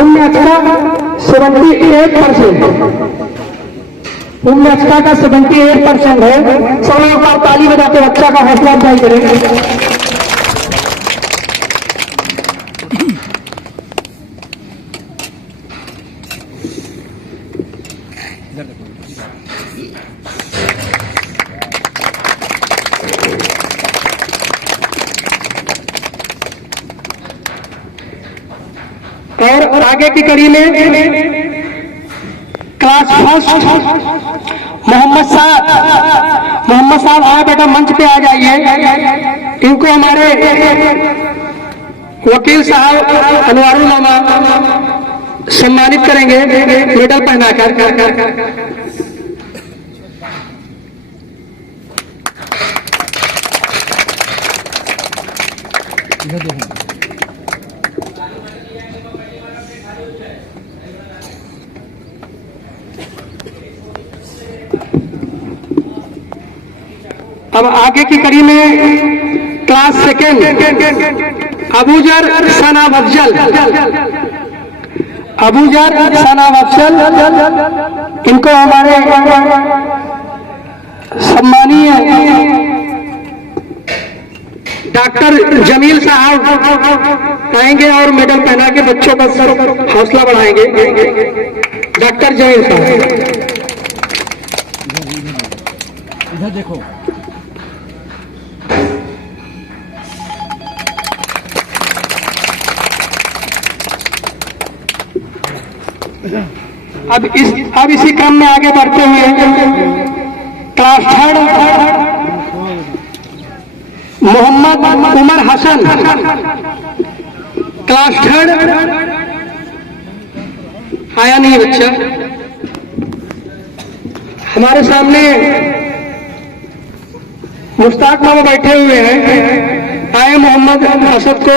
उम्मीदता 78%, उम्मीदता का 78% है। सब लोग ताली बजाते बच्चा का हौसला अफजाई करें। और आगे की कड़ी में क्लास फर्स्ट मोहम्मद साहब आए बेटा, मंच पे आ जाइए। इनको हमारे वकील साहब अनवारुल सम्मानित करेंगे मेडल पहनाकर। अब आगे की कड़ी में क्लास सेकेंड अबूजर सनाब अफजल, इनको हमारे सम्मानीय डॉक्टर जमील साहब आएंगे और मेडल पहना के बच्चों का हौसला बढ़ाएंगे। डॉक्टर जमील साहब इधर देखो। अब इसी क्रम में आगे बढ़ते हुए class third Mohammad Umar Hasan, class third आया नहीं बच्चा। हमारे सामने मुश्ताक मामा बैठे हुए हैं, आए मोहम्मद असद को।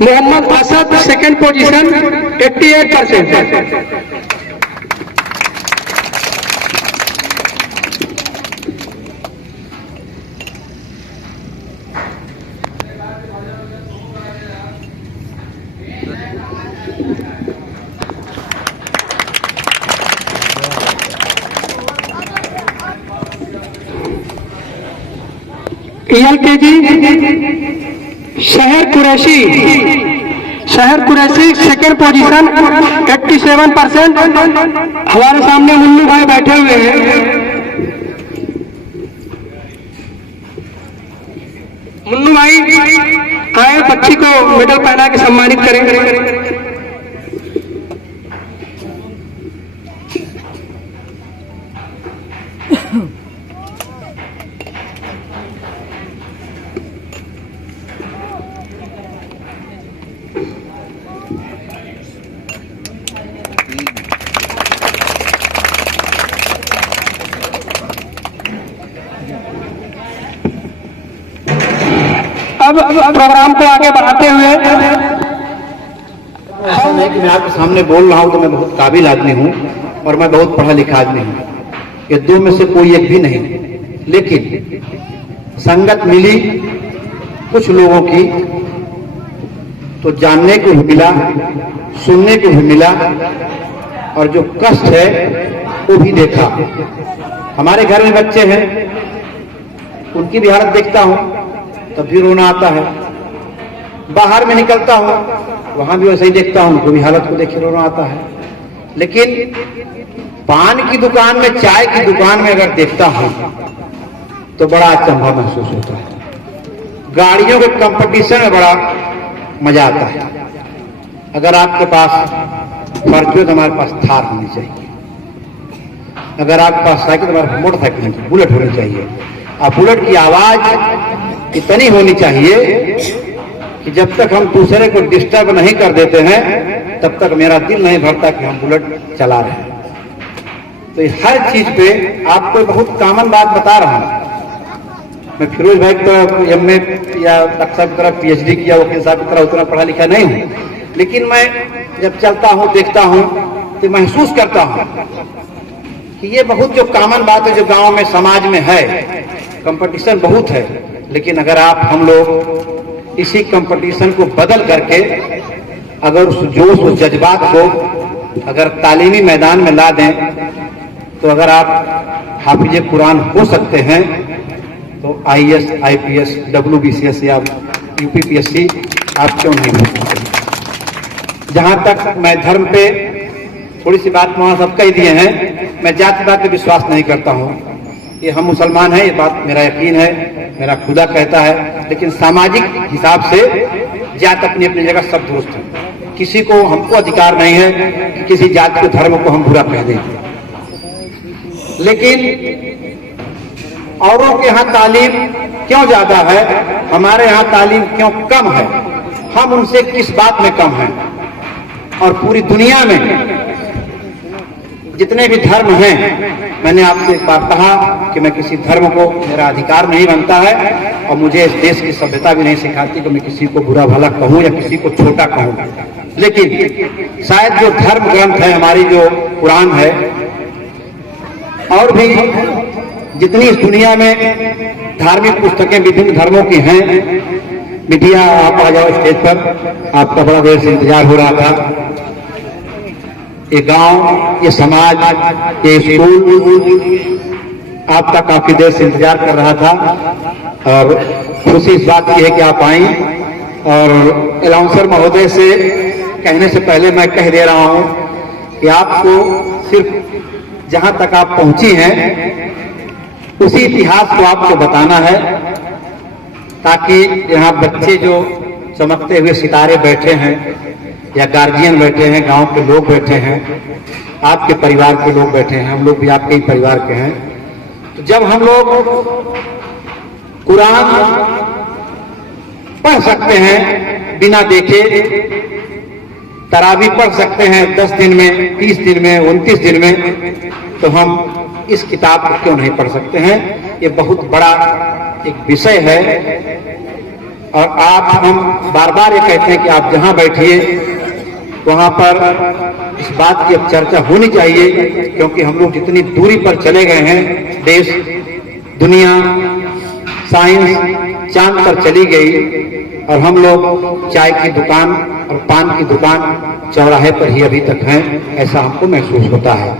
Mohammad Asad second position 88%। ELKG शहर कुरैशी सेकेंड पोजीशन 87%। हमारे सामने मुन्नू भाई बैठे हुए हैं। मुन्नू भाई आए, बच्ची को मेडल पहना के सम्मानित करें। अब प्रोग्राम को आगे बढ़ाते हुए, ऐसा नहीं कि मैं आपके सामने बोल रहा हूं तो मैं बहुत काबिल आदमी हूं और मैं बहुत पढ़ा लिखा आदमी हूं, ये दो में से कोई एक भी नहीं। लेकिन संगत मिली कुछ लोगों की तो जानने को भी मिला, सुनने को भी मिला, और जो कष्ट है वो भी देखा। हमारे घर में बच्चे हैं, उनकी भी हालत देखता हूं तब भी रोना आता है। बाहर में निकलता हूं वहां भी वैसे ही देखता हूं, उनको भी हालत को देख रोना आता है। लेकिन पान की दुकान में, चाय की दुकान में अगर देखता हूं तो बड़ा अचंभा महसूस होता है। गाड़ियों के कंपटीशन में बड़ा मजा आता है। अगर आपके पास फॉर्च्यूनर तो हमारे पास थार होनी चाहिए, अगर आपके पास साइकिल तो हमारे पास मोटरसाइकिल होनी चाहिए, बुलेट होनी चाहिए। और बुलेट की आवाज इतनी होनी चाहिए कि जब तक हम दूसरे को डिस्टर्ब नहीं कर देते हैं तब तक मेरा दिल नहीं भरता कि हम बुलेट चला रहे हैं। तो हर चीज पे आपको बहुत कॉमन बात बता रहा हूं। मैं फिरोज भाई की तरह MA या डॉक्टर की तरह PhD किया, वकील साहब की तरह उतना पढ़ा लिखा नहीं हूं, लेकिन मैं जब चलता हूं, देखता हूं तो महसूस करता हूं कि ये बहुत जो कॉमन बात है जो गांव में, समाज में है। कंपटीशन बहुत है, लेकिन अगर आप हम लोग इसी कंपटीशन को बदल करके अगर उस जोश उस जज्बात को अगर तालीमी मैदान में ला दें, तो अगर आप हाफिज कुरान हो सकते हैं तो IAS, IPS, WBCS या UPPSC आप क्यों नहीं हो सकते। जहां तक मैं धर्म पे थोड़ी सी बात वहां सब कह दिए हैं, मैं जातिवाद पे विश्वास नहीं करता हूं। ये हम मुसलमान हैं, ये बात मेरा यकीन है, मेरा खुदा कहता है, लेकिन सामाजिक हिसाब से जात अपनी अपनी जगह सब दुरुस्त है। किसी को हमको अधिकार नहीं है कि किसी जात के धर्म को हम बुरा कह दें, लेकिन औरों के यहाँ तालीम क्यों ज्यादा है, हमारे यहाँ तालीम क्यों कम है, हम उनसे किस बात में कम हैं। और पूरी दुनिया में जितने भी धर्म हैं, मैंने आपसे एक बार कहा कि मैं किसी धर्म को मेरा अधिकार नहीं बनता है, और मुझे इस देश की सभ्यता भी नहीं सिखाती कि मैं किसी को बुरा भला कहूं या किसी को छोटा कहूं। लेकिन शायद जो धर्म ग्रंथ है, हमारी जो कुरान है, और भी जितनी इस दुनिया में धार्मिक पुस्तकें विभिन्न धर्मों की हैं, बिटिया आप आ जाओ स्टेज पर, आपका बड़ा देर से इंतजार हो रहा था। ये गांव, ये समाज, ये स्कूल आपका काफी देर से इंतजार कर रहा था, और खुशी इस बात की है कि आप आई। और अनाउंसर महोदय से कहने से पहले मैं कह दे रहा हूं कि आपको सिर्फ जहां तक आप पहुंची हैं उसी इतिहास को आपको बताना है, ताकि यहाँ बच्चे जो चमकते हुए सितारे बैठे हैं, या गार्जियन बैठे हैं, गांव के लोग बैठे हैं, आपके परिवार के लोग बैठे हैं, हम लोग भी आपके ही परिवार के हैं। तो जब हम लोग कुरान पढ़ सकते हैं बिना देखे, तरावी पढ़ सकते हैं 10 दिन में, 30 दिन में, 29 दिन में, तो हम इस किताब को क्यों नहीं पढ़ सकते हैं। ये बहुत बड़ा एक विषय है, और हम बार बार ये कहते हैं कि आप जहां बैठिए वहां पर इस बात की अब चर्चा होनी चाहिए, क्योंकि हम लोग जितनी दूरी पर चले गए हैं, देश, दुनिया, साइंस चांद पर चली गई, और हम लोग चाय की दुकान और पान की दुकान चौराहे पर ही अभी तक हैं, ऐसा हमको महसूस होता है।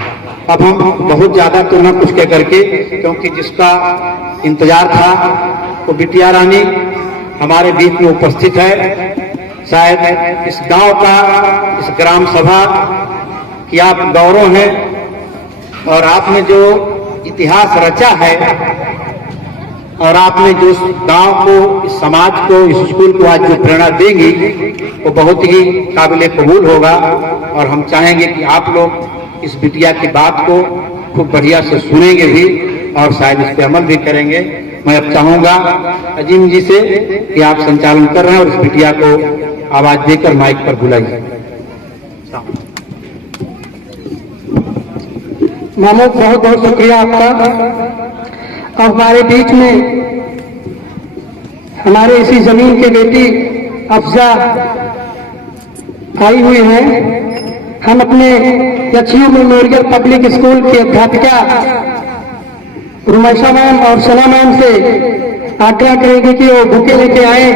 अब हम बहुत ज्यादा तो न कुछ कह करके, क्योंकि जिसका इंतजार था वो बिटिया रानी हमारे बीच में उपस्थित है। शायद इस गांव का, इस ग्राम सभा की आप गौरव हैं, और आपने जो इतिहास रचा है, और आपने जो इस गांव को, इस समाज को, इस स्कूल को आज जो प्रेरणा देंगी, वो बहुत ही काबिल कबूल होगा। और हम चाहेंगे कि आप लोग इस बिटिया की बात को खूब बढ़िया से सुनेंगे भी, और शायद इस पर अमल भी करेंगे। मैं अब चाहूंगा अजीम जी से कि आप संचालन कर रहे हैं, और इस बिटिया को आवाज देकर माइक पर बुलाइए। महमूद, बहुत बहुत शुक्रिया आपका। अब हमारे बीच में हमारे इसी जमीन की बेटी अफजा आई हुई है। हम अपने यक्षियों मेमोरियल पब्लिक स्कूल की अध्यापिका रुमैसा मैम और सना मैम से आग्रह करेंगे कि वो बुके लेके आए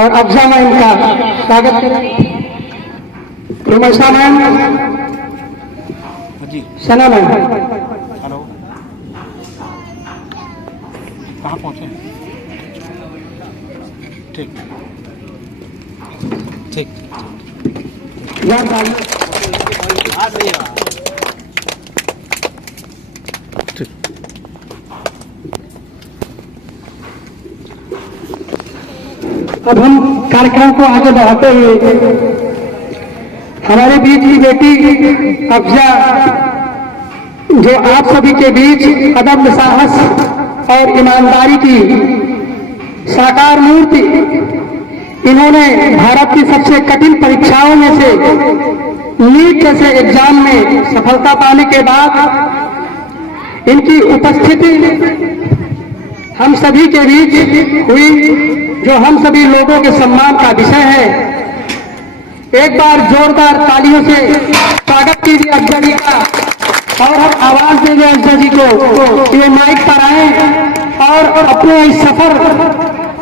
और अफजा मैम का स्वागत करें। रुमैसा मैम, सना मैम, हेलो, कहाँ पहुँचे? ठीक ठीक अब हम कार्यक्रम को आगे बढ़ाते हुए हमारे बीच की बेटी अफजा, जो आप सभी के बीच अदम्य साहस और ईमानदारी की साकार मूर्ति, इन्होंने भारत की सबसे कठिन परीक्षाओं में से नीट जैसे एग्जाम में सफलता पाने के बाद इनकी उपस्थिति हम सभी के बीच हुई, जो हम सभी लोगों के सम्मान का विषय है। एक बार जोरदार तालियों से स्वागत कीजिए अफजा जी का, और हम आवाज देंगे अफजा जी को कि वो माइक पर आए और अपने इस सफर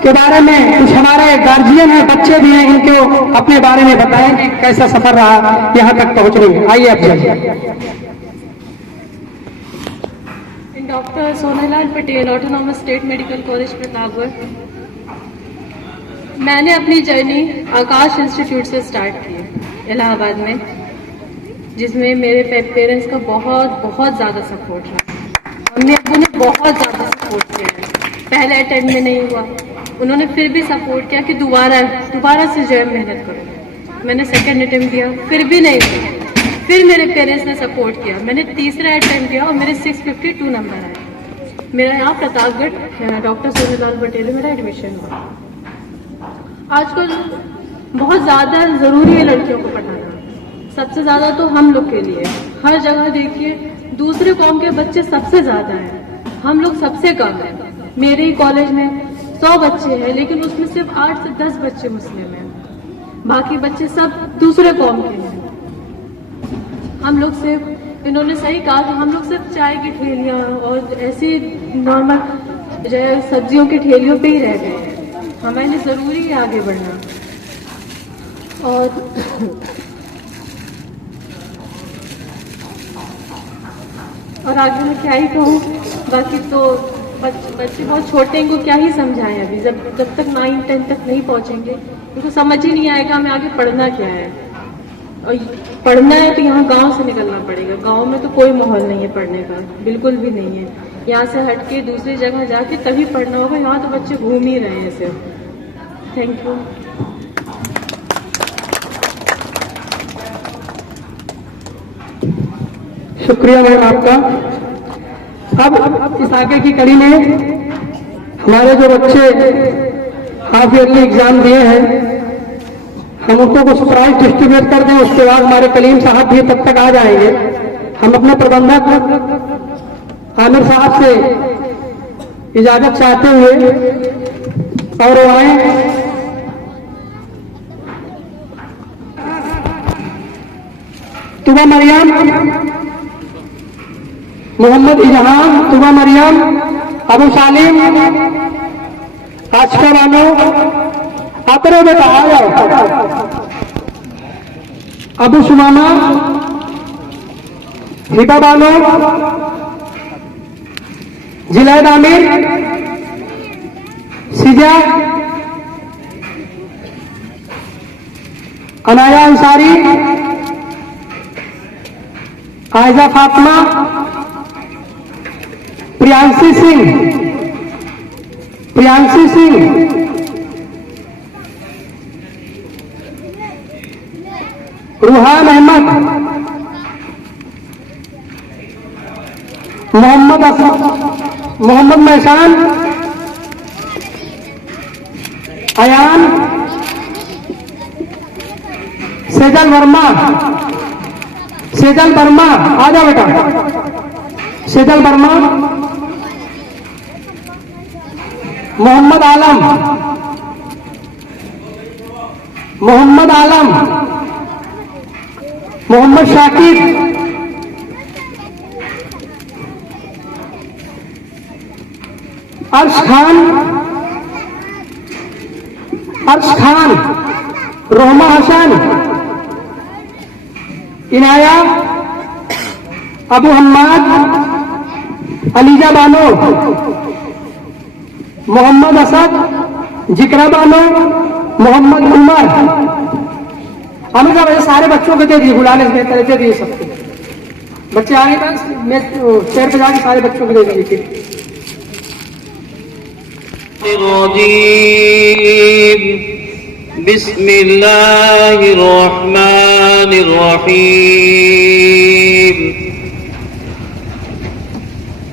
के बारे में कुछ हमारे गार्जियन हैं, बच्चे भी हैं, इनको अपने बारे में बताएं कि कैसा सफर रहा यहाँ तक पहुँचने में। आइए Afzal. Doctor Sonalal Patel, autonomous state medical college Pratapgarh. मैंने अपनी जर्नी आकाश इंस्टीट्यूट से स्टार्ट की इलाहाबाद में, जिसमें मेरे पेरेंट्स का बहुत ज़्यादा सपोर्ट रहा। मम्मी अब्बू ने बहुत ज़्यादा सपोर्ट किया है। पहले अटेम्प्ट में नहीं हुआ, उन्होंने फिर भी सपोर्ट किया कि दोबारा से जो है मेहनत करो। मैंने सेकेंड अटेम्प्ट दिया, फिर भी नहीं हुआ। फिर मेरे पेरेंट्स ने सपोर्ट किया, मैंने तीसरा अटेम्प्ट दिया और मेरे 652 नंबर आए। मेरा यहाँ प्रतापगढ़ डॉक्टर सोनालाल पटेल में मेरा एडमिशन हुआ। आजकल बहुत ज़्यादा ज़रूरी है लड़कियों को पढ़ाना, सबसे ज़्यादा तो हम लोग के लिए। हर जगह देखिए दूसरे कौम के बच्चे सबसे ज़्यादा हैं, हम लोग सबसे कम हैं। मेरे ही कॉलेज में 100 बच्चे हैं, लेकिन उसमें सिर्फ 8 से 10 बच्चे मुस्लिम हैं, बाकी बच्चे सब दूसरे कौम के हैं। हम लोग सिर्फ, इन्होंने सही कहा कि हम लोग सिर्फ चाय की ठेलियाँ और ऐसी नॉर्मल जो है सब्जियों की ठेलियों पे ही रह गए हैं। हमारे लिए ज़रूरी है आगे बढ़ना। और आगे मैं क्या ही कहूँ, बाकी तो बच्चे बहुत छोटे हैं, इनको क्या ही समझाएं। अभी जब तक 9-10 तक नहीं पहुँचेंगे उनको समझ ही नहीं आएगा हमें आगे पढ़ना क्या है। और पढ़ना है तो यहाँ गांव से निकलना पड़ेगा। गांव में तो कोई माहौल नहीं है पढ़ने का, बिल्कुल भी नहीं है। यहाँ से हटके दूसरी जगह जाके तभी पढ़ना होगा। यहाँ तो बच्चे घूम ही रहे हैं सिर्फ। Thank you. शुक्रिया मैम आपका। अब इस आगे की कड़ी में हमारे जो बच्चे हाफ ईयरली एग्जाम दिए हैं, हम उनको कुछ प्राइज डिस्ट्रीब्यूट कर दें, उसके बाद हमारे कलीम साहब भी तब तक आ जाएंगे। हम अपने प्रबंधक आमिर साहब से इजाजत चाहते हुए और वो आए। तुबा मरियम, मोहम्मद इजहान, तुबा मरियम, अबू सालिम, आशिका बानो, आते रहो बेटा, आ जाओ। अबू सुमामा, हिबा बानो, जिलैद आमिर, सिजा, अनाया अंसारी, आयजा फातिमा, प्रियांशी सिंह, रूहान अहमद, मोहम्मद महसान, अयान, सेजल वर्मा, आ जाओ बेटा। सेजल वर्मा, मोहम्मद आलम, मोहम्मद शाकिर, अर्श खान, रोहमा हसन, इनाया, अबू हम्माद, अलीजा बानो, मोहम्मद असद, जिक्रा बानो, मोहम्मद उमर। हमें सब सारे बच्चों को दे दिए, बुलाने से बेहतर दे दिए सबको। बच्चे आने का शेर पे जाके सारे बच्चों को दे दीजिए। बिस्मिल्लाहिर रहमानिर रहीम।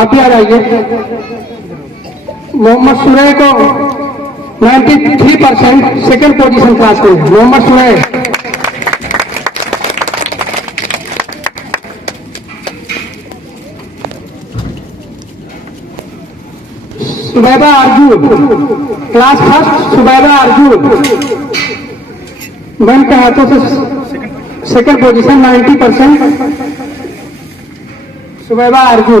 आप याद आइए मोहम्मद सुरैह को 93% सेकंड पोजीशन क्लास में मोहम्मद सुरैह सुबैबा अर्जुन क्लास फर्स्ट सुबैबा अर्जुन बहन के हाथों से second position 90% Subaiba Arjun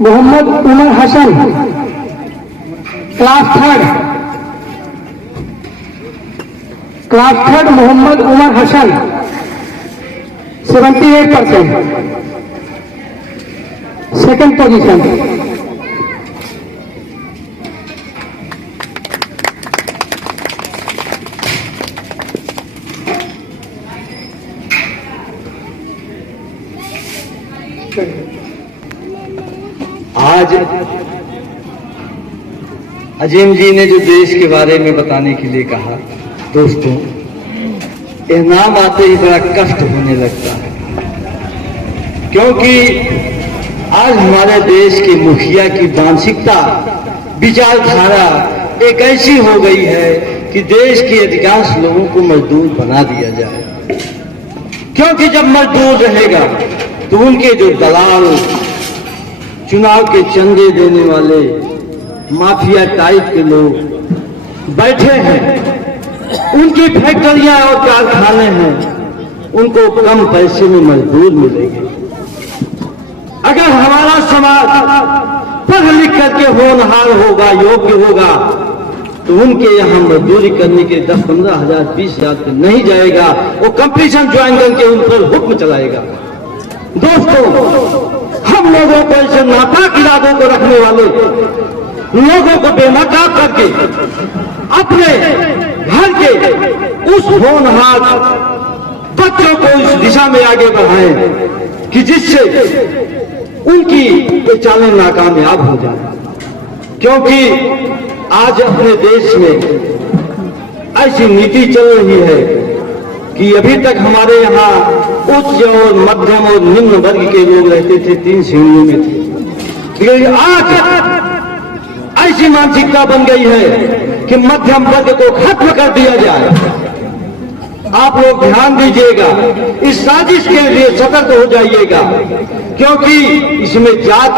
Mohammad Umar Hasan class third Mohammad Umar Hasan 78% second position आज अजीम जी ने जो देश के बारे में बताने के लिए कहा, दोस्तों यह नाम आते ही बड़ा कष्ट होने लगता है, क्योंकि आज हमारे देश के मुखिया की मानसिकता विचारधारा एक ऐसी हो गई है कि देश के अधिकांश लोगों को मजदूर बना दिया जाए, क्योंकि जब मजदूर रहेगा तो उनके जो दलाल चुनाव के चंदे देने वाले माफिया टाइप के लोग बैठे हैं, उनकी फैक्ट्रियां और कारखाने हैं, उनको कम पैसे में मजदूर मिलेंगे। अगर हमारा समाज पढ़ लिख करके होनहार होगा, योग्य होगा, तो उनके यहाँ मजदूरी करने के 10-15 हजार 20 हजार पे नहीं जाएगा, वो कंपटीशन ज्वाइन करके उन पर हुक्म चलाएगा। दोस्तों, हम लोगों को ऐसे नापाक इरादों को रखने वाले लोगों को बेनकाब करके अपने घर के उस होनहार बच्चों को इस दिशा में आगे बढ़ाएं कि जिससे उनकी ये चालें नाकामयाब हो जाए, क्योंकि आज अपने देश में ऐसी नीति चल रही है कि अभी तक हमारे यहाँ उच्च और मध्यम और निम्न वर्ग के लोग रहते थे, 3 श्रेणियों में थे, लेकिन आज ऐसी मानसिकता बन गई है कि मध्यम वर्ग को खत्म कर दिया जाए। आप लोग ध्यान दीजिएगा, इस साजिश के लिए सतर्क हो जाइएगा, क्योंकि इसमें जात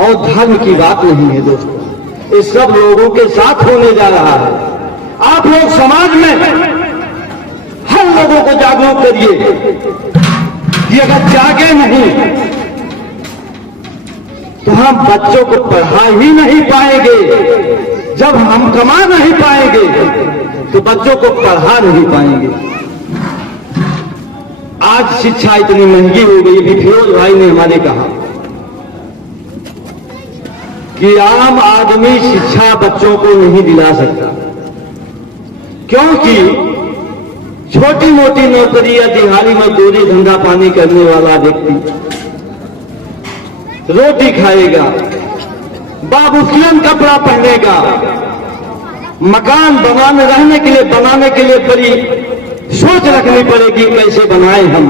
और धर्म की बात नहीं है दोस्तों, ये सब लोगों के साथ होने जा रहा है। आप लोग समाज में हर लोगों को जागरूक करिए कि अगर जागे नहीं तो हम बच्चों को पढ़ा ही नहीं पाएंगे। जब हम कमा नहीं पाएंगे तो बच्चों को पढ़ा नहीं पाएंगे। आज शिक्षा इतनी महंगी हो गई। अभी फिरोज भाई ने हमारे कहा कि आम आदमी शिक्षा बच्चों को नहीं दिला सकता, क्योंकि छोटी मोटी नौकरी या दिहाड़ी मजदूरी धंधा पानी करने वाला व्यक्ति रोटी खाएगा, बाबूसियन कपड़ा पहनेगा, मकान रहने के लिए बनाने के लिए बड़ी सोच रखनी पड़ेगी कैसे बनाए हम।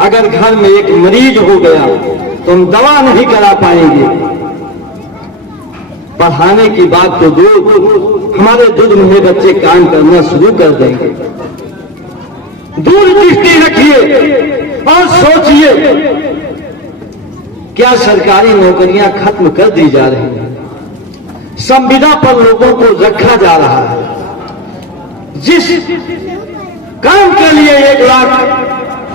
अगर घर में एक मरीज हो गया तो हम दवा नहीं करा पाएंगे। पढ़ाने की बात तो दूर, हमारे दूध में बच्चे काम करना शुरू कर देंगे। दूरदृष्टि रखिए और सोचिए, क्या सरकारी नौकरियां खत्म कर दी जा रही हैं? संविदा पर लोगों को रखा जा रहा है। जिस काम के लिए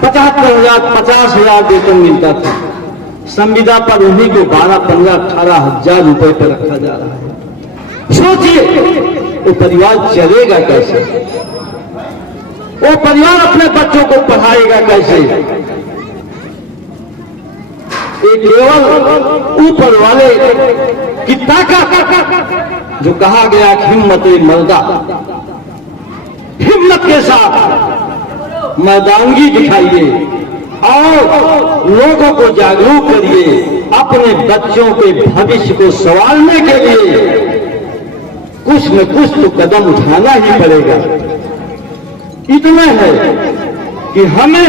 1,75,000 वेतन मिलता था, संविदा पर उन्हीं को 12, 15, 18,000 रुपए पर रखा जा रहा है। सोचिए वो परिवार चलेगा कैसे? वो परिवार अपने बच्चों को पढ़ाएगा कैसे? ये केवल ऊपर वाले की ताकत, जो कहा गया कि हिम्मत मर्दा, हिम्मत के साथ मर्दानगी दिखाइए और लोगों को जागरूक करिए। अपने बच्चों के भविष्य को संवारने के लिए कुछ न कुछ तो कदम उठाना ही पड़ेगा। इतना है कि हमें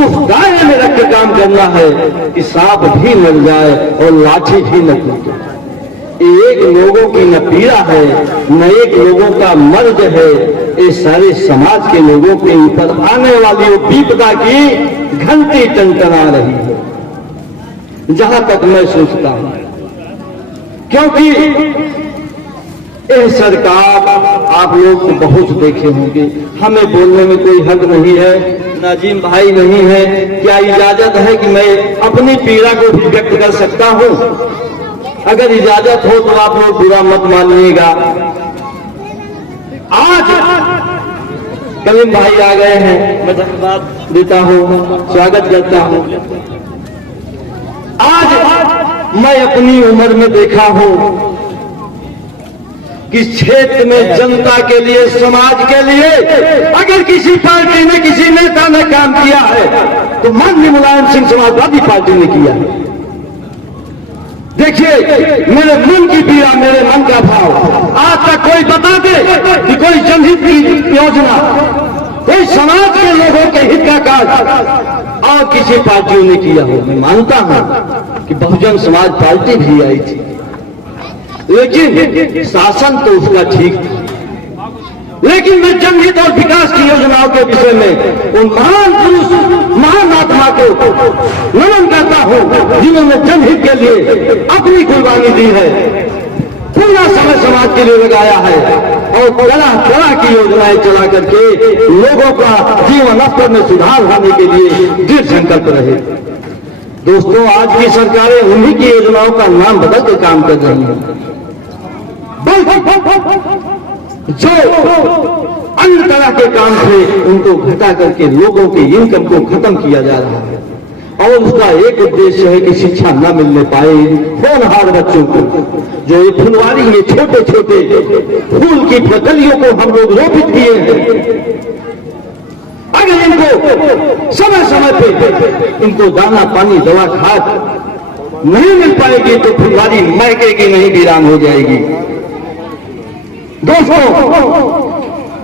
उस दायरे में रख के काम करना है कि सांप भी लग जाए और लाठी भी न टूटे। एक लोगों की न पीड़ा है, न एक लोगों का मर्द है, ये सारे समाज के लोगों के ऊपर आने वाली विपदा की घंटी टनटना रही है, जहां तक मैं सोचता हूं। क्योंकि यह सरकार, आप लोग तो बहुत देखे होंगे, हमें बोलने में कोई हक नहीं है, नाजिम भाई नहीं है। क्या इजाजत है कि मैं अपनी पीड़ा को भी व्यक्त कर सकता हूं? अगर इजाजत हो तो आप लोग बुरा मत मानिएगा। आज कलीम भाई आ गए हैं, मैं धन्यवाद देता हूं, स्वागत करता हूं। आज मैं अपनी उम्र में देखा हूं कि क्षेत्र में जनता के लिए, समाज के लिए अगर किसी पार्टी ने, किसी नेता ने काम किया है तो माननीय मुलायम सिंह समाजवादी पार्टी ने किया है। देखिए, मेरे मन की पीड़ा, मेरे मन का भाव, आज तक कोई बता दे कि कोई जनहित की योजना, कोई समाज के लोगों के हित का कार्य और किसी पार्टियों ने किया हो। मैं मानता हूं कि बहुजन समाज पार्टी भी आई थी, लेकिन शासन तो उसका ठीक था। लेकिन मैं जनहित और विकास की योजनाओं के विषय में उन महान पुरुष, महान आत्मा को नमन करता हूं जिन्होंने जनहित के लिए अपनी कुर्बानी दी है, पूरा समय समाज के लिए लगाया है और तरह तरह की योजनाएं चला करके लोगों का जीवन स्तर में सुधार होने के लिए दृढ़ संकल्प रहे। दोस्तों, आज की सरकारें उन्हीं की योजनाओं का नाम बदल कर काम कर रही हैं। जो अन्य तरह के काम थे उनको घटा करके लोगों की इनकम को खत्म किया जा रहा है और उसका एक उद्देश्य है कि शिक्षा न मिलने पाए होनहार बच्चों को। जो ये फुलवारी में छोटे छोटे फूल की प्रकलियों को हम लोग रोपित किए हैं, अगर इनको समय समय पे इनको दाना पानी दवा खाद नहीं मिल पाएगी तो फुलवारी महकेगी नहीं, वीरान हो जाएगी। दोस्तों,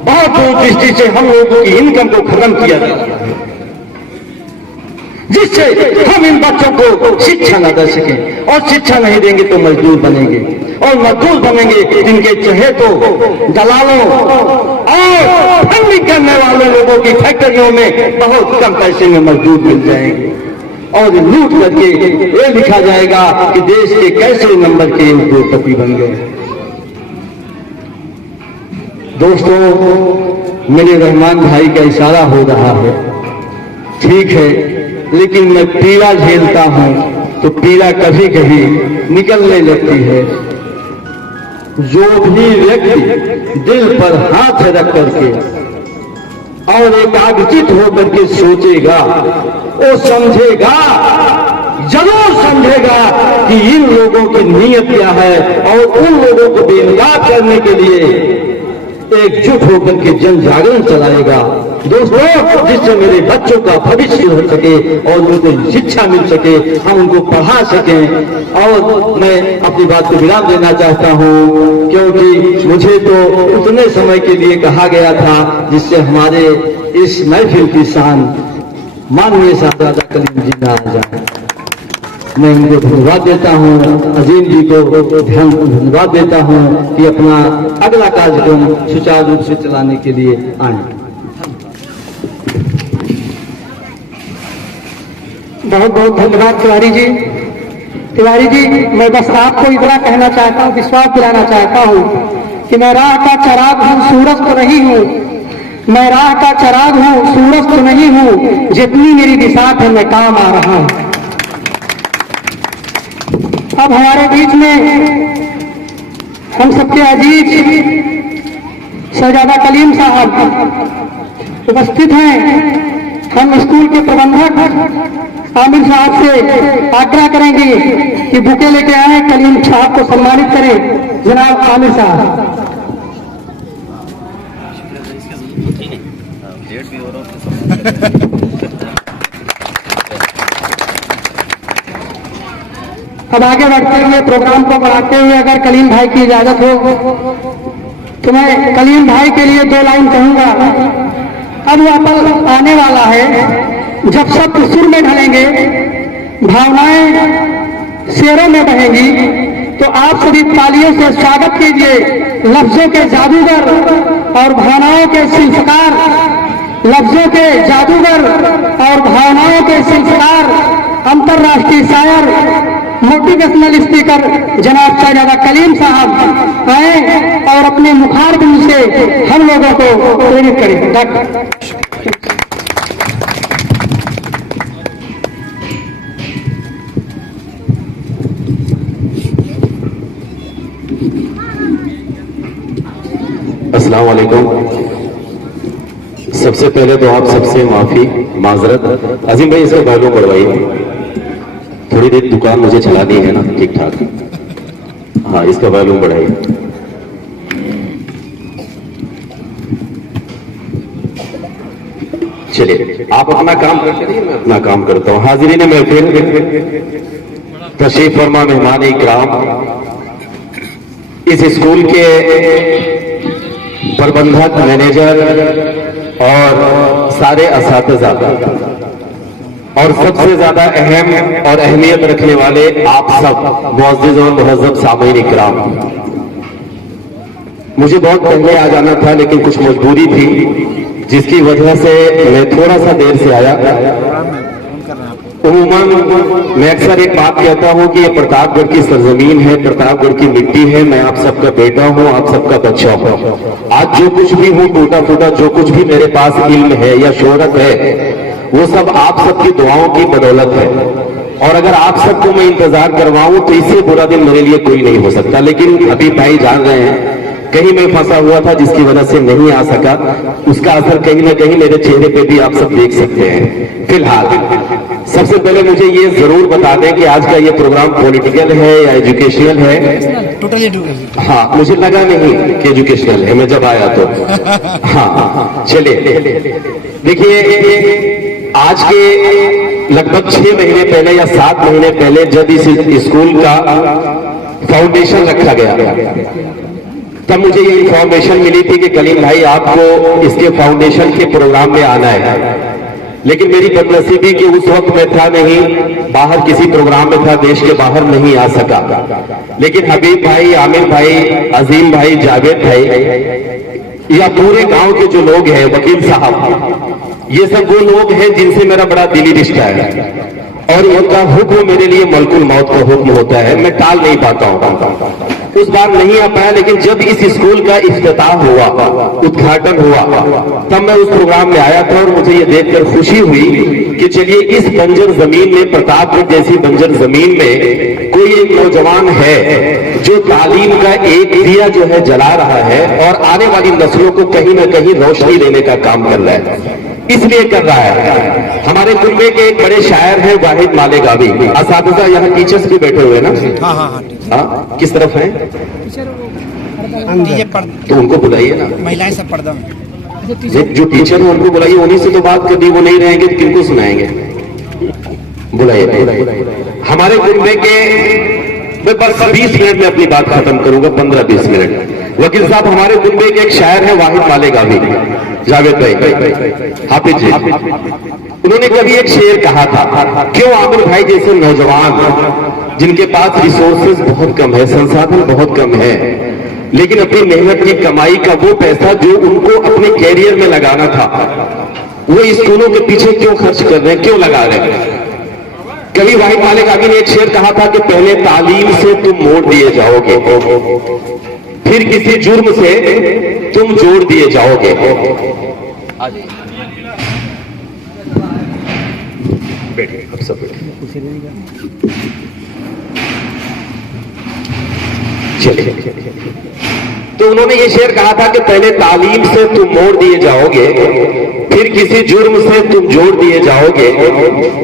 बहुत दूरदृष्टि से हम लोगों की इनकम को खत्म किया जा रहा है, जिससे हम इन बच्चों को शिक्षा न दे सकें और शिक्षा नहीं देंगे तो मजदूर बनेंगे और मजदूर बनेंगे जिनके चाहे तो दलालों और फंडिंग करने वाले लोगों की फैक्ट्रियों में बहुत कम पैसे में मजदूर मिल जाएंगे और लूट करके ये लिखा जाएगा कि देश के कैसे नंबर के उद्योगपति बन गए। दोस्तों, मेरे रहमान भाई का इशारा हो रहा है, ठीक है, लेकिन मैं पीड़ा झेलता हूं तो पीड़ा कभी कभी निकलने लगती है। जो भी व्यक्ति दिल पर हाथ रख करके और एकाग्रचित होकर के सोचेगा, वो समझेगा, जरूर समझेगा कि इन लोगों की नीयत क्या है और उन लोगों को बेनकाब करने के लिए एकजुट होकर के जन जागरण चलाएगा। दोस्तों, जिससे मेरे बच्चों का भविष्य हो सके और उनको शिक्षा मिल सके, हम उनको पढ़ा सकें। और मैं अपनी बात को विराम देना चाहता हूं, क्योंकि मुझे तो उतने समय के लिए कहा गया था जिससे हमारे इस महफिल की शान माननीय साहबजादा कलीम जी ना आ जाए। मैं इनको धन्यवाद देता हूं, अजीम जी को धन्यवाद देता हूं कि अपना अगला कार्यक्रम सुचारू रूप से चलाने के लिए आए। बहुत बहुत धन्यवाद तिवारी जी। तिवारी जी, मैं बस आपको इतना कहना चाहता हूँ, विश्वास दिलाना चाहता हूँ कि मैं राह का चिराग हूँ, सूरज तो नहीं हूँ। मैं राह का चिराग हूँ, सूरज तो नहीं हूँ। जितनी मेरी बिसात है मैं काम आ रहा हूँ। अब हमारे बीच में हम सबके अजीज शहजादा कलीम साहब उपस्थित हैं। हम स्कूल के प्रबंधक आमिर साहब से आग्रह करेंगे कि बुके लेके आए, कलीम साहब को सम्मानित करें। जनाब आमिर साहब। अब आगे बढ़ते हुए प्रोग्राम को बढ़ाते हुए अगर कलीम भाई की इजाजत हो तो मैं कलीम भाई के लिए 2 लाइन कहूंगा। अब वह पल आने वाला है जब शब्द सुर में ढलेंगे, भावनाएं शेरों में बहेंगी, तो आप सभी तालियों से स्वागत कीजिए लफ्जों के जादूगर और भावनाओं के शिल्पकार, लफ्जों के जादूगर और भावनाओं के शिल्पकार, अंतर्राष्ट्रीय शायर, मोटिवेशनल स्पीकर जनाब शहजादा कलीम साहब आए और अपने मुखार बिंदु से हम लोगों को प्रेरित करें। डॉक्टर अस्सलाम वालेकुम। सबसे पहले तो आप सबसे माफी माजरत। अजीम भाई, इसका वॉल्यूम बढ़वाइए, थोड़ी देर दुकान मुझे चलानी है ना ठीक ठाक। हाँ, इसका वॉल्यूम बढ़ाइए। चलिए, आप अपना काम करते रहिए, मैं अपना काम करता हूँ। हाजिरीन महफिल, तशरीफ फरमा मेहमान इकराम, इस स्कूल के प्रबंधक, मैनेजर और सारे असातिज़ा और सबसे ज्यादा अहम और अहमियत रखने वाले आप सब मुअज़्ज़िज़ और मुहज़्ज़ब सामीन इकराम, मुझे बहुत पहले आ जाना था लेकिन कुछ मजबूरी थी जिसकी वजह से मैं थोड़ा सा देर से आया। उम्मन मैं अक्सर एक बात कहता हूं कि ये प्रतापगढ़ की सरजमीन है, प्रतापगढ़ की मिट्टी है, मैं आप सबका बेटा हूं, आप सबका बच्चा हूं। आज जो कुछ भी हूं, टूटा फूटा जो कुछ भी मेरे पास इल्म है या शोहरत है, वो सब आप सबकी दुआओं की बदौलत है। और अगर आप सबको मैं इंतजार करवाऊं तो इससे बुरा दिन मेरे लिए कोई नहीं हो सकता। लेकिन अभी भाई जान रहे हैं कहीं मैं फंसा हुआ था जिसकी वजह से नहीं आ सका, उसका असर कहीं ना कहीं मेरे चेहरे पे भी आप सब देख सकते हैं। फिलहाल सबसे पहले मुझे ये जरूर बता दें कि आज का ये प्रोग्राम पॉलिटिकल है या एजुकेशनल है? टोटली। हाँ, मुझे लगा नहीं कि एजुकेशनल है, मैं जब आया तो। हाँ, चलिए देखिए, आज के लगभग 6 महीने पहले या 7 महीने पहले जब इस स्कूल का फाउंडेशन रखा गया, तब मुझे ये इंफॉर्मेशन मिली थी कि कलीम भाई आपको इसके फाउंडेशन के प्रोग्राम में आना है। लेकिन मेरी बदनसीबी कि उस वक्त मैं था नहीं, बाहर किसी प्रोग्राम में था, देश के बाहर नहीं आ सका। लेकिन हबीब भाई, आमिर भाई, अजीम भाई, जावेद भाई या पूरे गांव के जो लोग हैं, वकील साहब, ये सब वो लोग हैं जिनसे मेरा बड़ा दिली रिश्ता है और इनका हुक्म मेरे लिए मलकुल मौत का हुक्म होता है, मैं टाल नहीं पाता हूं। उस बार नहीं आ पाया, लेकिन जब इस स्कूल का इफ्तिताह हुआ, उद्घाटन हुआ, तब मैं उस प्रोग्राम में आया था और मुझे ये देखकर खुशी हुई कि चलिए इस बंजर जमीन में, प्रतापगढ़ जैसी बंजर जमीन में कोई एक नौजवान है जो तालीम का एक दिया जो है जला रहा है और आने वाली नस्लों को कहीं ना कहीं रोशनी देने का काम कर रहा है। इसलिए कर रहा है। हमारे कुनबे के एक बड़े शायर हैं वाहिद मालेगावी, असातिज़ा यहाँ टीचर्स भी बैठे हुए ना। हाँ, किस तरफ हैं? तो उनको बुलाइए ना, महिलाएं सब पर्दा में। जो टीचर है उनको बुलाइए, उन्हीं से तो बात कर दी, वो नहीं रहेंगे तो किनको सुनाएंगे? बुलाइए। हमारे कुनबे के, मैं बस 20 मिनट में अपनी बात खत्म करूंगा, 15-20 मिनट। वकील साहब, हमारे कुनबे के एक शायर है वाहिद मालेगावी, जावेद भाई, हाफिज जी, उन्होंने कभी एक शेर कहा था, क्यों आमिर भाई जैसे नौजवान जिनके पास रिसोर्सेज बहुत कम है, संसाधन बहुत कम है, लेकिन अपनी मेहनत की कमाई का वो पैसा जो उनको अपने कैरियर में लगाना था, वो स्कूलों के पीछे क्यों खर्च कर रहे हैं, क्यों लगा रहे हैं? कभी वाहिद मालेगावी ने एक शेर कहा था कि पहले तालीम से तुम मोड़ दिए जाओगे, फिर किसी जुर्म से तुम जोड़ दिए जाओगे। बैठिए, अब सब बैठिए। चलिए, तो उन्होंने ये शेर कहा था कि पहले तालीम से तुम मोड़ दिए जाओगे, फिर किसी जुर्म से तुम जोड़ दिए जाओगे।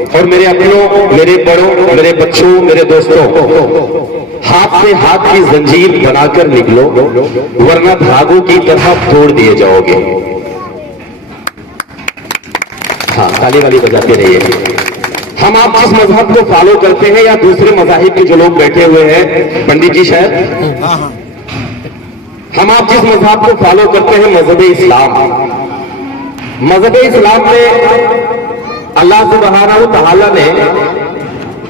और मेरे अपनों, मेरे बड़ों, मेरे बच्चों, मेरे दोस्तों, हाथ से हाथ की जंजीर बनाकर निकलो, वरना धागों की तरह तोड़ दिए जाओगे। हाँ, ताली वाली बजाते रहिए। हम आप जिस मजहब को फॉलो करते हैं या दूसरे मजाहिब के जो लोग बैठे हुए हैं, पंडित जी शायद, हम आप जिस मजहब को फॉलो करते हैं, मजहब इस्लाम। मजहब इस्लाम में अल्लाह सुब्हानहू तआला ने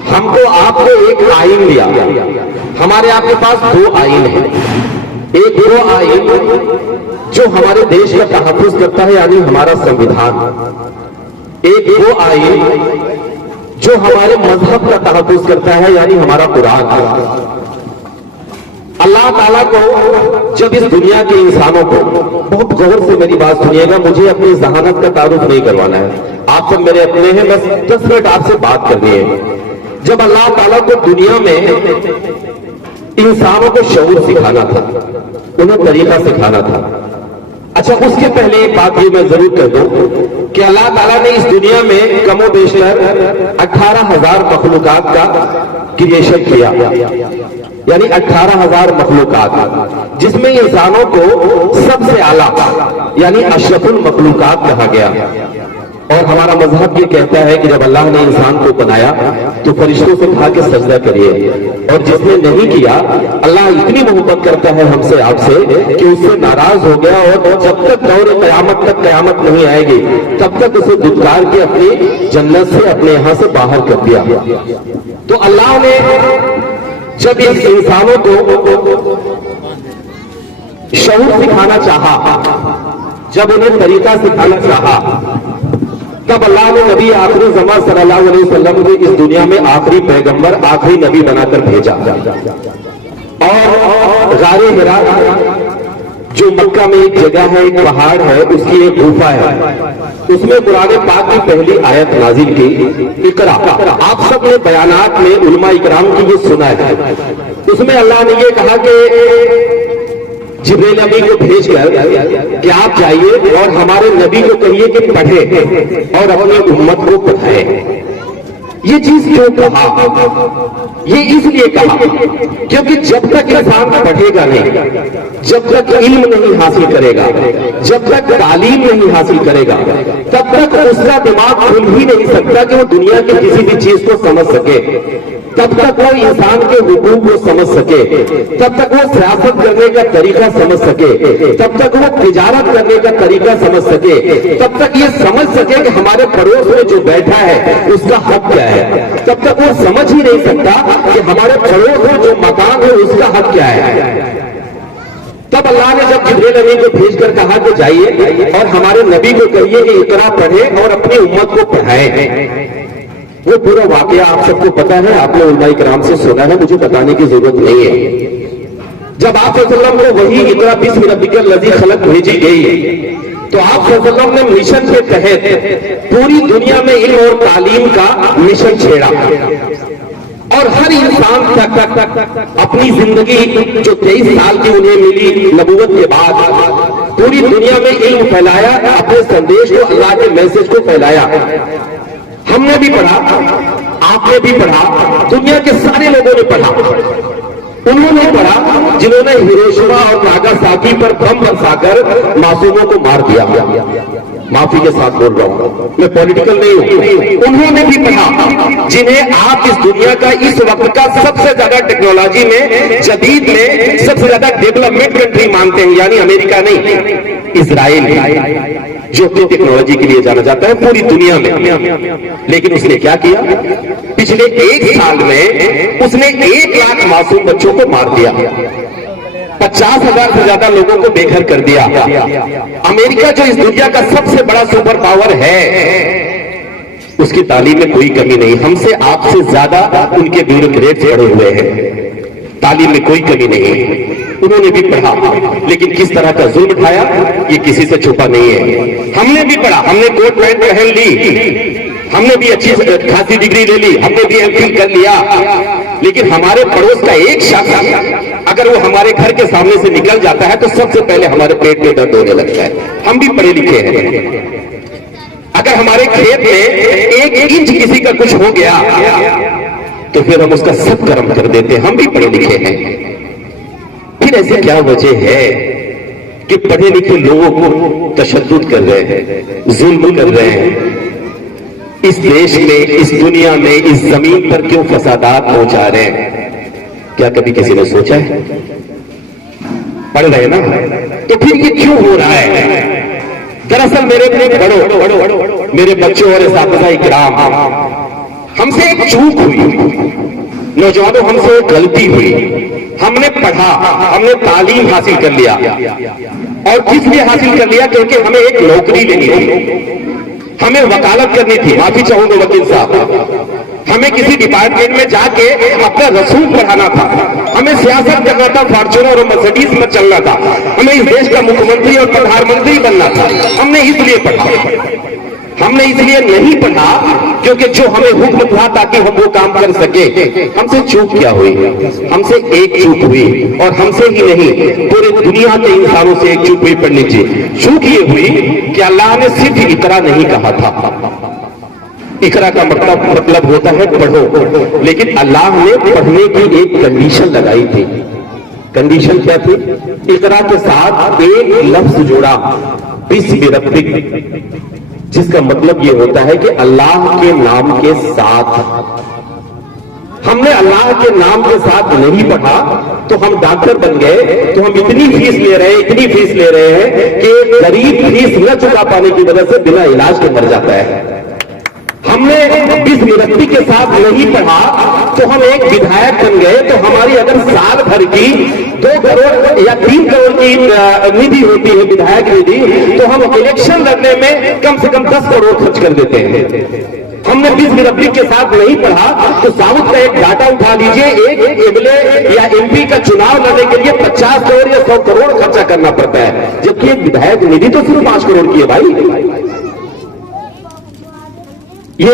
हमको, आपको एक आइन दिया। हमारे आपके पास 2 आइन है। एक वो आइन जो हमारे देश का तहफ़्फ़ुज़ करता है, यानी हमारा संविधान। एक वो आइन जो हमारे मजहब का तहफ़्फ़ुज़ करता है, यानी हमारा कुरान। अल्लाह ताला को जब इस दुनिया के इंसानों को, बहुत गौर से मेरी बात सुनिएगा, मुझे अपनी जहानत का तारुफ नहीं करवाना है, आप सब मेरे अपने हैं, बस 10 मिनट आपसे बात करनी है। जब अल्लाह ताला को दुनिया में इंसानों को शऊर सिखाना था, उन्हें तरीका सिखाना था। अच्छा, उसके पहले एक बात ये मैं जरूर कह दूं कि अल्लाह ताला ने इस दुनिया में कमो बेशतर 18,000 मखलूकात का क्रिएशन किया, यानी 18,000 मखलूकात, जिसमें इंसानों को सबसे आला यानी अशरफुल मखलूकात कहा गया। और हमारा मजहब ये कहता है कि जब अल्लाह ने इंसान को बनाया तो फरिश्तों से कहा कि सजदा करिए, और जिसने नहीं किया, अल्लाह इतनी मोहब्बत करता है हमसे, आपसे, कि उससे नाराज हो गया, और जब तक दौर कयामत तक कयामत नहीं आएगी तब तक उसे दुत्कार के अपनी जन्नत से, अपने यहां से बाहर कर दिया। तो अल्लाह ने जब इस इंसानों को शऊर सिखाना चाहा, जब उन्हें तरीका सिखाना चाहा, तब अल्लाह ने नबी आखिरी ज़मा सल्लल्लाहु अलैहि वसल्लम को इस दुनिया में आखिरी पैगंबर, आखिरी नबी बनाकर भेजा। और गारे हिरा, जो मक्का में एक जगह है, एक पहाड़ है, उसकी एक गुफा है, उसमें कुरान पाक की पहली आयत नाजिल की, इकरा। आप सब ने बयानात में उलमा इकराम की ये सुना है। उसमें अल्लाह ने ये कहा कि जिब्रील नबी को भेजकर कि आप जाइए और हमारे नबी को कहिए कि पढ़े और अपनी उम्मत को पढ़ाए। ये चीज क्यों कहा? ये इसलिए कहा क्योंकि जब तक इंसान पढ़ेगा नहीं, जब तक इल्म नहीं हासिल करेगा, जब तक तालीम नहीं हासिल करेगा, तब तक उसका दिमाग खुल ही नहीं सकता कि वो दुनिया की किसी भी चीज को समझ सके। तब तक वो इंसान के हुकूक को समझ सके, तब तक वो सियासत करने का तरीका समझ सके, तब तक वो तिजारत करने का तरीका समझ सके, तब तक ये समझ सके कि हमारे पड़ोस में जो बैठा है उसका हक क्या है। तब तक वो समझ ही नहीं सकता कि हमारे पड़ोस में जो मकान है उसका हक क्या है। तब अल्लाह ने जब जिब्रील नबी को भेजकर कहा कि जाइए और हमारे नबी को कहिए कि इकरा पढ़े और अपनी उम्मत को पढ़ाए, वो पूरा वाकया आप सबको पता है, आपने उलमा इकराम से सुना है, मुझे बताने की जरूरत नहीं है। जब आप सल्लल्लाहु अलैहि वसल्लम को वही इकरा बिस्मि रब्बिकल लज़ी खलक भेजी गई, तो आप सल्लल्लाहु अलैहि वसल्लम ने मिशन के तहत पूरी दुनिया में इल्म और तालीम का मिशन छेड़ा और हर इंसान तक अपनी जिंदगी जो 23 साल की उन्हें मिली नबूवत के बाद पूरी दुनिया में इल्म फैलाया, अपने संदेश को, अल्लाह के मैसेज को फैलाया। हमने भी पढ़ा, आपने भी पढ़ा, दुनिया के सारे लोगों ने पढ़ा। उन्होंने पढ़ा जिन्होंने हिरोशिमा और नागासाकी पर बम बरसाकर मासूमों को मार दिया। माफी के साथ बोल रहा हूं, मैं पॉलिटिकल नहीं हूं। उन्होंने भी पढ़ा जिन्हें आप इस दुनिया का इस वक्त का सबसे ज्यादा टेक्नोलॉजी में, जदीद में सबसे ज्यादा डेवलपमेंट कंट्री मानते हैं, यानी अमेरिका नहीं, इजराइल, जो कि टेक्नोलॉजी के लिए जाना जाता है पूरी दुनिया में। लेकिन उसने क्या किया? पिछले 1 साल में उसने 1 लाख मासूम बच्चों को मार दिया, 50,000 से ज्यादा लोगों को बेघर कर दिया। अमेरिका जो इस दुनिया का सबसे बड़ा सुपर पावर है, उसकी तालीम में कोई कमी नहीं। हमसे आपसे ज्यादा उनके ब्यूरोक्रेट्स पढ़े हुए हैं, तालीम में कोई कमी नहीं। उन्होंने भी पढ़ा, लेकिन किस तरह का जुल्म उठाया ये किसी से छुपा नहीं है। हमने भी पढ़ा, हमने कोट पैंट पहन ली, हमने भी अच्छी खासी डिग्री ले ली, हमने भी एमफिल कर लिया, लेकिन हमारे पड़ोस का एक शख्स अगर वो हमारे घर के सामने से निकल जाता है तो सबसे पहले हमारे पेट में दर्द होने लगता है। हम भी पढ़े लिखे हैं। अगर हमारे खेत में 1 इंच किसी का कुछ हो गया तो फिर हम उसका सब कर्म कर देते हैं। हम भी पढ़े लिखे हैं। फिर ऐसी क्या वजह है कि पढ़े लिखे लोगों को तशद्दुद कर रहे हैं, जुल्म कर रहे हैं? इस देश में, इस दुनिया में, इस जमीन पर क्यों फसादात पहुंचा रहे हैं? क्या कभी किसी ने सोचा है? पढ़ रहे ना, तो फिर ये क्यों हो रहा है? दरअसल मेरे बड़ो मेरे बच्चों और इस्लाम इकराम, हमसे एक चूक हुई, नौजवानों, हमसे एक गलती हुई। हमने पढ़ा, हमने तालीम हासिल कर लिया, और किस लिए हासिल कर लिया? क्योंकि हमें एक नौकरी लेनी थी, हमें वकालत करनी थी। माफी चाहूंगा वकील साहब, हमें किसी डिपार्टमेंट में जाके अपना रसूख बढ़ाना था, हमें सियासत करना था, फॉर्च्यूनर और मर्सिडीज में चलना था, हमें इस देश का मुख्यमंत्री और प्रधानमंत्री बनना था। हमने इसलिए पढ़ा। हमने इसलिए नहीं पढ़ा क्योंकि जो हमें हुक्म था ताकि हम वो काम कर सके। हमसे चूक क्या हुई? हमसे एक चूक हुई, और हमसे ही नहीं पूरे दुनिया के इंसानों से एक चूक हुई। पढ़ लीजिए, चूक ये हुई कि अल्लाह ने सिर्फ इकरा नहीं कहा था। इकरा का मतलब होता है पढ़ो, लेकिन अल्लाह ने पढ़ने की एक कंडीशन लगाई थी। कंडीशन क्या थी? इकरा के साथ एक लफ्ज जोड़ा, बिस्मि रब्बिक, जिसका मतलब यह होता है कि अल्लाह के नाम के साथ। हमने अल्लाह के नाम के साथ नहीं पढ़ा तो हम डॉक्टर बन गए, तो हम इतनी फीस ले रहे हैं, इतनी फीस ले रहे हैं कि गरीब फीस न चुका पाने की वजह से बिना इलाज के मर जाता है। हमने बिस्मि रब्बिक के साथ नहीं पढ़ा तो हम एक विधायक बन गए, तो हमारी अगर साल भर की 2 करोड़ या 3 करोड़ की निधि होती है, विधायक निधि, तो हम इलेक्शन लड़ने में कम से कम 10 करोड़ खर्च कर देते हैं। हमने बिस्मि रब्बिक के साथ नहीं पढ़ा तो साउथ का एक डाटा उठा लीजिए, एक एमएलए या एमपी का चुनाव लड़ने के लिए 50 करोड़ या 100 करोड़ खर्चा करना पड़ता है, जबकि एक विधायक निधि तो सिर्फ 5 करोड़ की है भाई। ये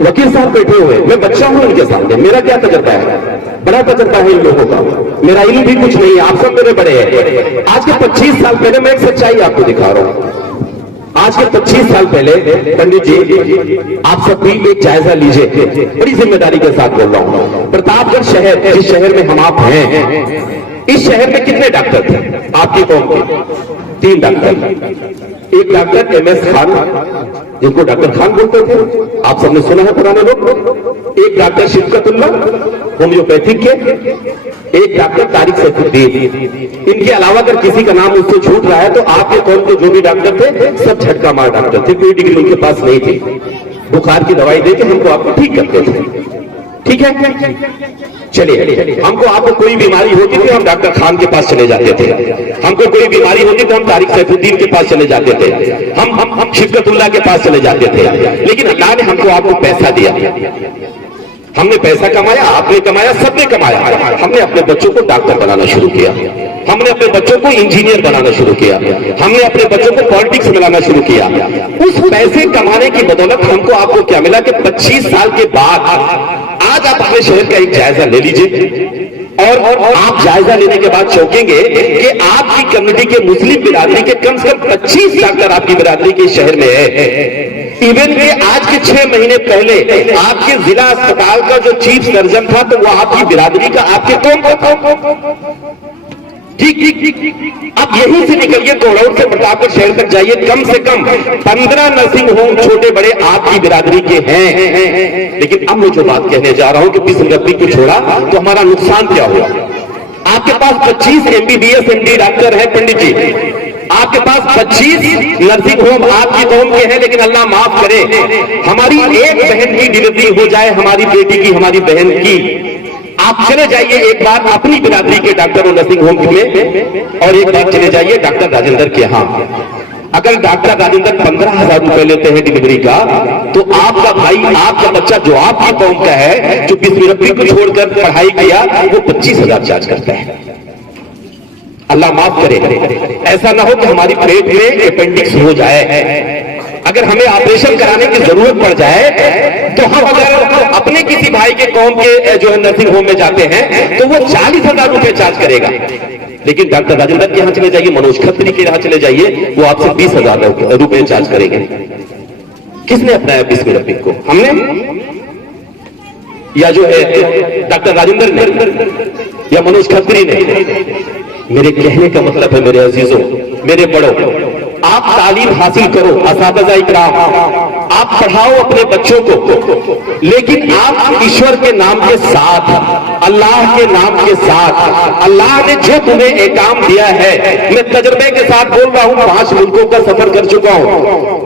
वकील साहब बैठे हुए, मैं बच्चा हूं उनके सामने, मेरा क्या तजर्बा है? बड़ा तजर्बा है इन लोगों का, मेरा इल्म भी कुछ नहीं है, आप सब मेरे बड़े हैं। आज के 25 साल पहले मैं एक सच्चाई आपको दिखा रहा हूं। आज के 25 साल पहले, पंडित जी आप सब भी एक जायजा लीजिए, बड़ी जिम्मेदारी के साथ बोल रहा हूं। प्रतापगढ़ शहर, जिस शहर में हम आप हैं, इस शहर में कितने डॉक्टर थे आपकी कौम के? 3 डॉक्टर। एक डॉक्टर MS खान, जिनको डॉक्टर खान बोलते थे, आप सबने सुना है पुराने लोग। एक डॉक्टर शिफकतुल्ला होम्योपैथिक के, एक डॉक्टर तारिक सैफुद्दीन। इनके अलावा अगर किसी का नाम उससे छूट रहा है तो आपके कौन के जो भी डॉक्टर थे सब झटका मार डॉक्टर थे, कोई डिग्री उनके पास नहीं थी। बुखार की दवाई देके हमको आपको ठीक करते थे, ठीक है? चलिए, हमको आपको कोई बीमारी होती थी हम डॉक्टर खान के पास चले जाते थे, हमको कोई बीमारी होती तो हम तारिक सैफुद्दीन के पास चले जाते थे, हम शिफकतुल्ला के पास चले जाते थे। लेकिन अल्लाह ने हमको आपको पैसा दिया, हमने पैसा कमाया, आपने कमाया, सबने कमाया। हमने अपने बच्चों को डॉक्टर बनाना शुरू किया, हमने अपने बच्चों को इंजीनियर बनाना शुरू किया, हमने अपने बच्चों को पॉलिटिक्स में लाना शुरू किया। उस पैसे कमाने की बदौलत हमको आपको क्या मिला कि 25 साल के बाद आज आप अपने शहर का एक जायजा ले लीजिए और आप जायजा लेने के बाद चौंकेंगे कि आपकी कम्युनिटी के मुस्लिम बिरादरी के कम से कम 25 डॉक्टर आपकी बिरादरी के शहर में है। इवन के आज के 6 महीने पहले आपके जिला अस्पताल का जो चीफ सर्जन था तो वो आपकी बिरादरी का, आपके कौम का था। ठीक। अब यहीं से निकलिए, गोड़ौर से प्रतापगढ़ शहर तक जाइए, कम से कम 15 नर्सिंग होम छोटे बड़े आपकी बिरादरी के हैं। लेकिन अब मैं जो बात कहने जा रहा हूं कि बिस्मिल रब्बी को छोड़ा तो हमारा नुकसान क्या हुआ। आपके पास 25 MBBS MD डॉक्टर है पंडित जी, आपके पास 25 नर्सिंग होम आपकी कौम के हैं, लेकिन अल्लाह माफ करे हमारी एक बहन की डिलीवरी हो जाए, हमारी बेटी की, हमारी बहन की, आप चले जाइए एक बार अपनी बिरादरी के डॉक्टर और नर्सिंग होम में और एक बार चले जाइए डॉक्टर राजेंद्र के यहाँ। अगर डॉक्टर राजेंद्र 15,000 रुपए लेते हैं डिलीवरी का, तो आपका भाई, आपका बच्चा जो आपकी कौम का है, जो बिस्मिल रब्बी को छोड़कर पढ़ाई किया, वो 25,000 चार्ज करता है। अल्लाह माफ करे, ऐसा ना हो कि हमारी पेट में अपेंडिक्स हो जाए। अगर हमें ऑपरेशन कराने की जरूरत पड़ जाए तो हम अगर अपने किसी भाई के कौम के जो है नर्सिंग होम में जाते हैं तो वो 40,000 रुपए चार्ज करेगा। लेकिन डॉक्टर राजेंद्र के यहाँ चले जाइए, मनोज खत्री के यहाँ चले जाइए, वो आपसे 20,000 रुपए चार्ज करेंगे। किसने अपनाया बिस्मिल रब्बी को? हमने या जो है डॉक्टर राजेंद्र ने या मनोज खत्री ने? मेरे कहने का मतलब है मेरे अजीजों, मेरे बड़ों, आप तालीम हासिल करो, असातिज़ा इकराम, आप पढ़ाओ अपने बच्चों को, लेकिन आप ईश्वर के नाम के साथ, अल्लाह के नाम के साथ, अल्लाह ने जो तुम्हें एक काम दिया है, मैं तजर्बे के साथ बोल रहा हूं, 5 मुल्कों का सफर कर चुका हूं,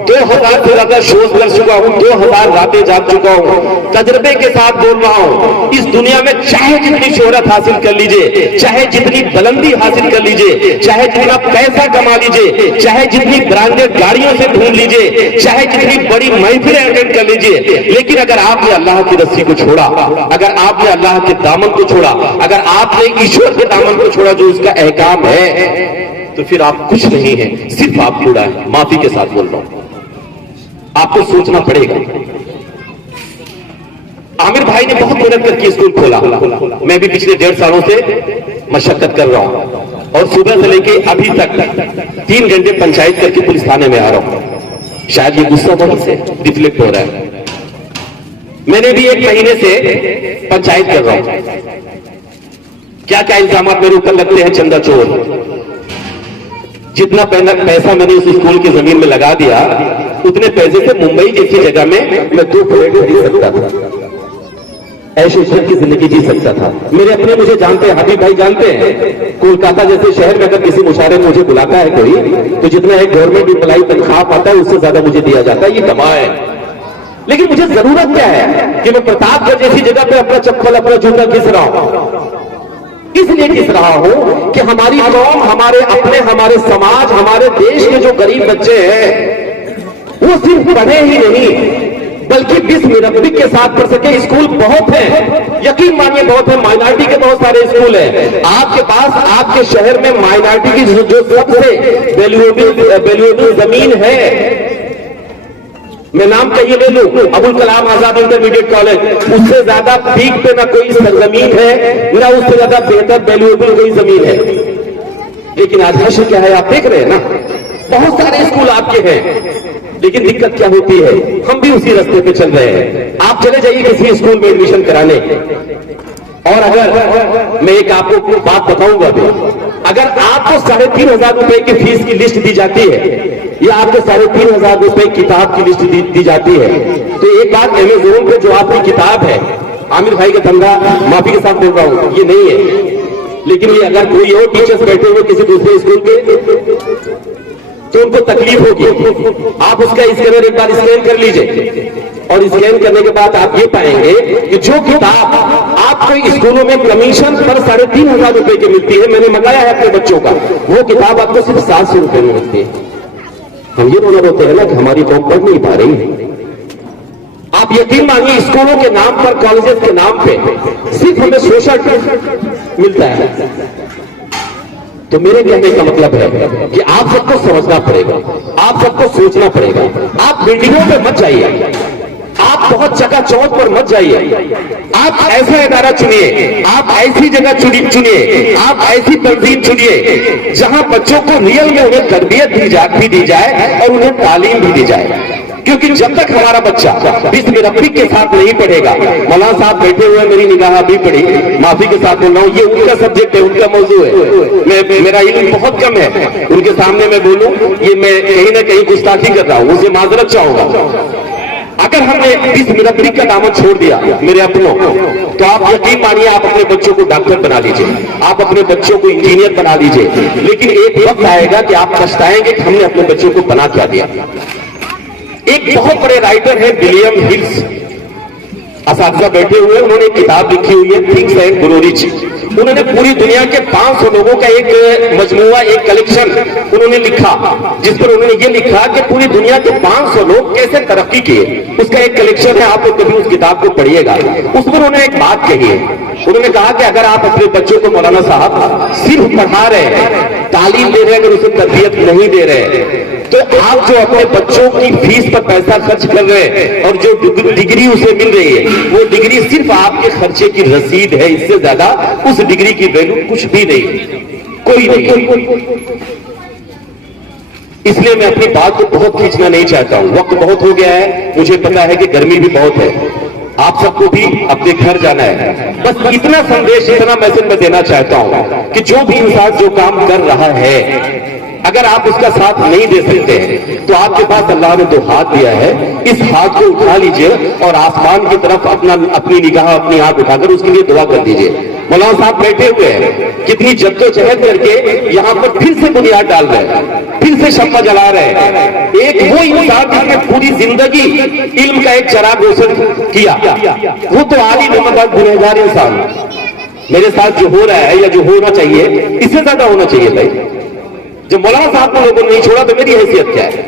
2000 से ज्यादा शोज कर चुका हूं, 2000 रातें जाग चुका हूं, तजर्बे के साथ बोल रहा हूं, इस दुनिया में चाहे जितनी शोहरत हासिल कर लीजिए, चाहे जितनी बुलंदी हासिल कर लीजिए, चाहे जितना पैसा कमा लीजिए, चाहे जितनी ब्रांडेड गाड़ियों से घूम लीजिए, चाहे जितनी बड़ी महफिलें अटेंड कर लीजिए, लेकिन अगर आपने अल्लाह की रस्सी को छोड़ा, अगर आपने अल्लाह के दामन को छोड़ा, अगर आपने ईश्वर के दामन को छोड़ा जो उसका अहकाम है, तो फिर आप कुछ नहीं है, सिर्फ आप कूड़ा है। माफी के साथ बोल रहा हूं, आपको सोचना पड़ेगा। आमिर भाई ने बहुत मेहनत करके स्कूल खोला, मैं भी पिछले 1.5 सालों से मशक्कत कर रहा हूं और सुबह से लेके अभी तक 3 घंटे पंचायत करके पुलिस थाने में आ रहा हूं। शायद ये गुस्सा बहुत से रिफ्लेक्ट हो रहा है। मैंने भी 1 महीने से पंचायत कर रहा हूं। क्या क्या इल्जाम मेरे ऊपर लगते हैं? चंदा चोर। जितना पैसा मैंने उस स्कूल की जमीन में लगा दिया, उतने पैसे से मुंबई जैसी जगह में मैं 2 फ्लैट खरीद सकता था, ऐसे शहर की जिंदगी जी सकता था। मेरे अपने मुझे जानते हैं, हबीब भाई जानते हैं, कोलकाता जैसे शहर में अगर किसी मुशायरे में मुझे बुलाता है कोई, तो जितना एक गवर्नमेंट एम्प्लॉई तनख्वाह पाता है उससे ज्यादा मुझे दिया जाता है। ये कमाल है। लेकिन मुझे जरूरत क्या है कि मैं प्रतापगढ़ जैसी जगह पे अपना चप्पल, अपना जूता घिस रहा हूं? इसलिए घिस रहा हूं कि हमारी कौम, हमारे अपने, हमारे समाज, हमारे देश के जो गरीब बच्चे हैं वो सिर्फ पढ़े ही नहीं बल्कि बिस्मिल रब्बी के साथ पढ़ सके। स्कूल बहुत है, यकीन मानिए बहुत है, माइनॉरिटी के बहुत सारे स्कूल हैं। आपके पास, आपके शहर में माइनॉरिटी की जो सबसे वैल्यूएबल जमीन है, मैं नाम कहिए ले लूं, अबुल कलाम आजाद इंटरमीडिएट कॉलेज, उससे ज्यादा पीक पे ना कोई जमीन है, ना उससे ज्यादा बेहतर वैल्यूएबल कोई जमीन है। लेकिन आज हश्र क्या है, आप देख रहे हैं ना, बहुत सारे स्कूल आपके हैं, लेकिन दिक्कत क्या होती है, हम भी उसी रास्ते पे चल रहे हैं। आप चले जाइए किसी स्कूल में एडमिशन कराने, और अगर मैं एक आपको बात बताऊंगा भी, अगर आपको 3,500 रुपए की फीस की लिस्ट दी जाती है या आपको 3,500 रुपए किताब की लिस्ट दी जाती है, तो एक बात अमेज़न पे जो आपकी किताब है, आमिर भाई का धंधा, माफी के साथ बोल रहा हूं, ये नहीं है, लेकिन ये अगर कोई और टीचर्स बैठे हुए किसी दूसरे स्कूल के तो उनको तकलीफ होगी। आप उसका स्कैनर एक बार स्कैन कर लीजिए, और स्कैन करने के बाद आप ये पाएंगे कि जो किताब आपको स्कूलों में कमीशन पर 3,500 रुपए की मिलती है, मैंने मंगाया है अपने बच्चों का, वो किताब आपको सिर्फ 700 रुपए में मिलती है। हम ये रोना रोते हैं ना कि हमारी कौम पढ़ नहीं पा रही है। आप यकीन मानिए स्कूलों के नाम पर, कॉलेजेस के नाम पे सिर्फ हमें शोषण मिलता है। तो मेरे कहने का मतलब है कि आप सबको समझना पड़ेगा, आप सबको सोचना पड़ेगा। आप बिल्डिंगों पे मत जाइए, आप बहुत चकाचौंध पर मत जाइए। आप ऐसा इदारा चुनिए, आप ऐसी जगह चुनिए, आप ऐसी तंजीम चुनिए जहां बच्चों को रियल में उन्हें तरबियत भी दी जाए और उन्हें तालीम भी दी जाए। क्योंकि जब तक हमारा बच्चा बिस्म रब्बिक के साथ नहीं पढ़ेगा, मौलाना साहब बैठे हुए मेरी निगाह अभी पड़ी, माफी के साथ बोल रहा हूँ, ये उनका सब्जेक्ट है, उनका मौजू है, मेरा इल्म बहुत कम है, उनके सामने मैं बोलूं ये मैं कहीं ना कहीं गुस्ताखी कर रहा हूं, उसे माजरत चाहूंगा। अगर हमने बिस्म रब्बिक का दामन छोड़ दिया मेरे अपनों, तो आप यकीन मानिए आप अपने बच्चों को डॉक्टर बना लीजिए, आप अपने बच्चों को इंजीनियर बना लीजिए, लेकिन एक वक्त आएगा कि आप पछताएंगे कि हमने अपने बच्चों को बना क्या दिया। एक बहुत बड़े राइटर है विलियम हिल्स, असातिज़ा बैठे हुए, उन्होंने एक किताब लिखी हुई है थिंग्स एंड ग्रो रिच। उन्होंने पूरी दुनिया के 500 लोगों का एक मजमूआ, एक कलेक्शन उन्होंने लिखा, जिस पर उन्होंने ये लिखा कि पूरी दुनिया के 500 लोग कैसे तरक्की किए, उसका एक कलेक्शन है। आप लोग कभी उस किताब को पढ़िएगा। उस पर उन्होंने एक बात कही है, उन्होंने कहा कि अगर आप अपने बच्चों को मौलाना साहब सिर्फ पढ़ा रहे हैं, तालीम दे रहे हैं, अगर उसे तरबियत नहीं दे रहे हैं, तो आप जो अपने बच्चों की फीस पर पैसा खर्च कर रहे हैं और जो डिग्री उसे मिल रही है, वो डिग्री सिर्फ आपके खर्चे की रसीद है, इससे ज्यादा उस डिग्री की वैल्यू कुछ भी नहीं, कोई नहीं। इसलिए मैं अपनी बात को बहुत खींचना नहीं चाहता हूं, वक्त बहुत हो गया है, मुझे पता है कि गर्मी भी बहुत है, आप सबको भी अपने घर जाना है। बस इतना संदेश, इतना मैसेज मैं देना चाहता हूं कि जो भी इंसान जो काम कर रहा है, अगर आप उसका साथ नहीं दे सकते हैं, तो आपके पास अल्लाह ने 2 हाथ दिया है, इस हाथ को उठा लीजिए और आसमान की तरफ अपनी निगाह, अपनी आंख उठाकर उसके लिए दुआ कर दीजिए। मौलाना साहब बैठे हुए हैं, कितनी जद्दोजहद करके यहाँ पर फिर से बुनियाद डाल रहे हैं, फिर से शम्मा जला रहे हैं। एक वो इंसान जिसने पूरी जिंदगी इल्म का एक चराग रोशन किया, वो तो आली नमक गुनहगार इंसान। मेरे साथ जो हो रहा है या जो होना चाहिए, इससे ज्यादा होना चाहिए भाई। जब मौलाना साहब को लोगों ने नहीं छोड़ा तो मेरी हैसियत क्या है?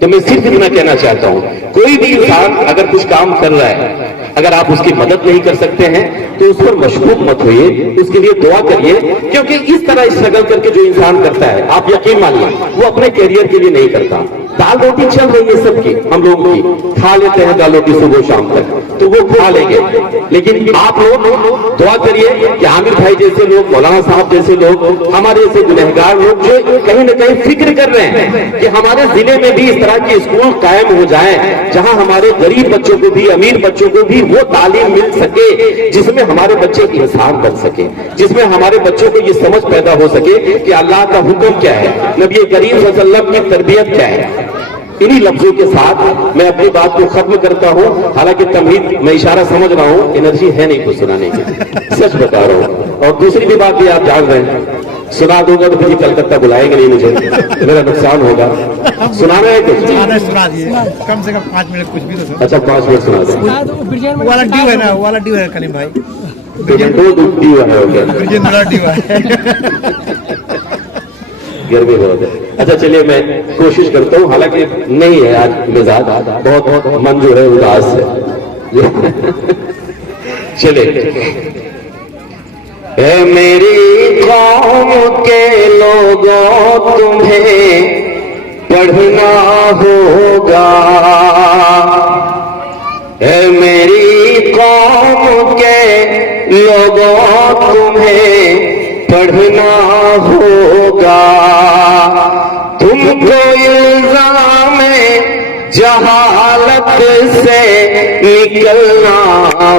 तो मैं सिर्फ इतना कहना चाहता हूं, कोई भी इंसान अगर कुछ काम कर रहा है, अगर आप उसकी मदद नहीं कर सकते हैं तो उस पर मशगूल मत होइए, उसके लिए दुआ करिए। क्योंकि इस तरह स्ट्रगल करके जो इंसान करता है, आप यकीन मानिए वो अपने कैरियर के लिए नहीं करता। दाल रोटी चल रही है सबकी, हम लोगों की, खा लेते हैं दाल रोटी सुबह शाम तक, तो वो खा लेंगे। लेकिन आप लोग दुआ करिए कि आमिर भाई जैसे लोग, मौलाना साहब जैसे लोग, हमारे जैसे गुनहगार लोग जो कहीं ना कहीं फिक्र कर रहे हैं कि हमारे जिले में भी इस तरह के स्कूल कायम हो जाएं, जहां हमारे गरीब बच्चों को भी, अमीर बच्चों को भी वो तालीम मिल सके जिसमें हमारे बच्चे इंसान बन सके, जिसमें हमारे बच्चों को ये समझ पैदा हो सके कि अल्लाह का हुक्म क्या है, नबी करीम सल्लल्लाहु अलैहि वसल्लम की तरबियत क्या है। इन्हीं लफ्जों के साथ मैं अपनी बात को खत्म करता हूं। हालांकि तमहीद मैं इशारा समझ रहा हूं, एनर्जी है नहीं कुछ सुनाने की, सच बता रहा हूं। और दूसरी भी बात भी आप जान रहे हैं, सुना दूंगा तो फिर कलकत्ता बुलाएंगे नहीं मुझे, मेरा नुकसान होगा। सुनाना है कुछ? सुना दिए, कम से कम 5 मिनट कुछ भी तो। अच्छा 5 मिनट सुना दें। वाला ड्यू है ना, वाला ड्यू है कलीम भाई, गर्मी बहुत है। अच्छा चलिए मैं कोशिश करता हूँ, हालांकि नहीं है आज मिजाज, बहुत मन जो है उदास है। चलिए। ऐ मेरी कौम के लोगों तुम्हें पढ़ना होगा, ऐ मेरी कौम के लोगों तुम्हें पढ़ना होगा, तुमको इल्जाम जहालत से निकलना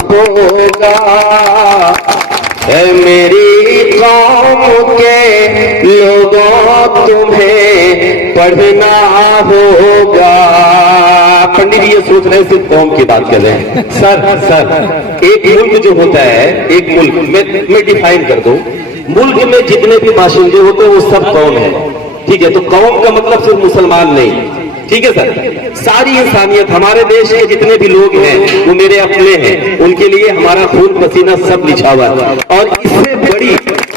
होगा, ऐ मेरी कौम के लोगों तुम्हें पढ़ना होगा। पंडित जी ये सोच रहे हैं सिर्फ कौम की बात कर रहे हैं। सर एक मुल्क जो होता है, एक मुल्क मैं डिफाइन कर दूं, मुल्क में जितने भी बाशिंदे होते हैं वो सब कौम है, ठीक है? तो कौम का मतलब सिर्फ मुसलमान नहीं, ठीक है सर? सारी इंसानियत, हमारे देश के जितने भी लोग हैं वो मेरे अपने हैं, उनके लिए हमारा खून पसीना सब लिखा हुआ है। और इससे बड़ी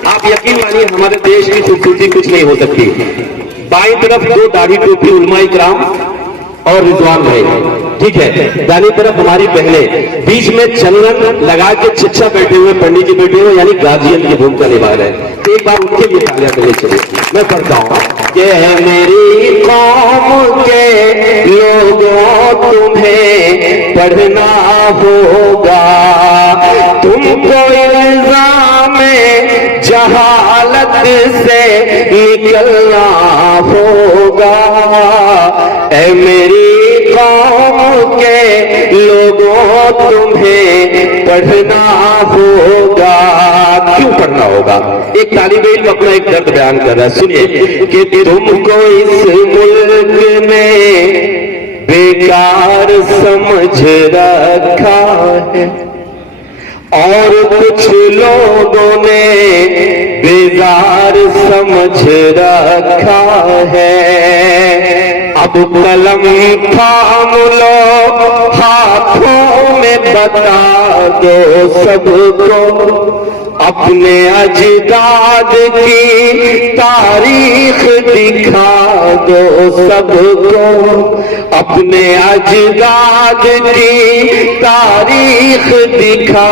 आप यकीन मानिए हमारे देश की खूबसूरती कुछ नहीं हो सकती। बाईं तरफ 2 दाढ़ी टोपी उलमा इकराम, और रिजवान भाई, ठीक है। दानी तरफ हमारी बहनें, बीच में चंदन लगा के चिच्चा बैठे हुए पंडित जी बैठे हुए, यानी गार्जियन की भूमिका निभा रहे हैं। तो एक बार उनके लिए तालियां मिले। चलिए मैं पढ़ता हूं। ये है मेरी कौम के लोगों, तुम्हें पढ़ना होगा, तुमको इल्जाम जहालत से निकलना होगा। ऐ मेरी कौम के लोगों, तुम्हें पढ़ना होगा। क्यों पढ़ना होगा? एक तालिब इल्म अपना एक दर्द बयान कर रहा है, सुनिए कि तुमको इस मुल्क में बेकार समझ रखा है और कुछ लोगों ने बेजार समझ रखा है। अब कलम थाम लो हाथों में, बता दो सबको अपने अजदाद की तारीख दिखा दो सबको, अपने अजदाद की तारीख दिखा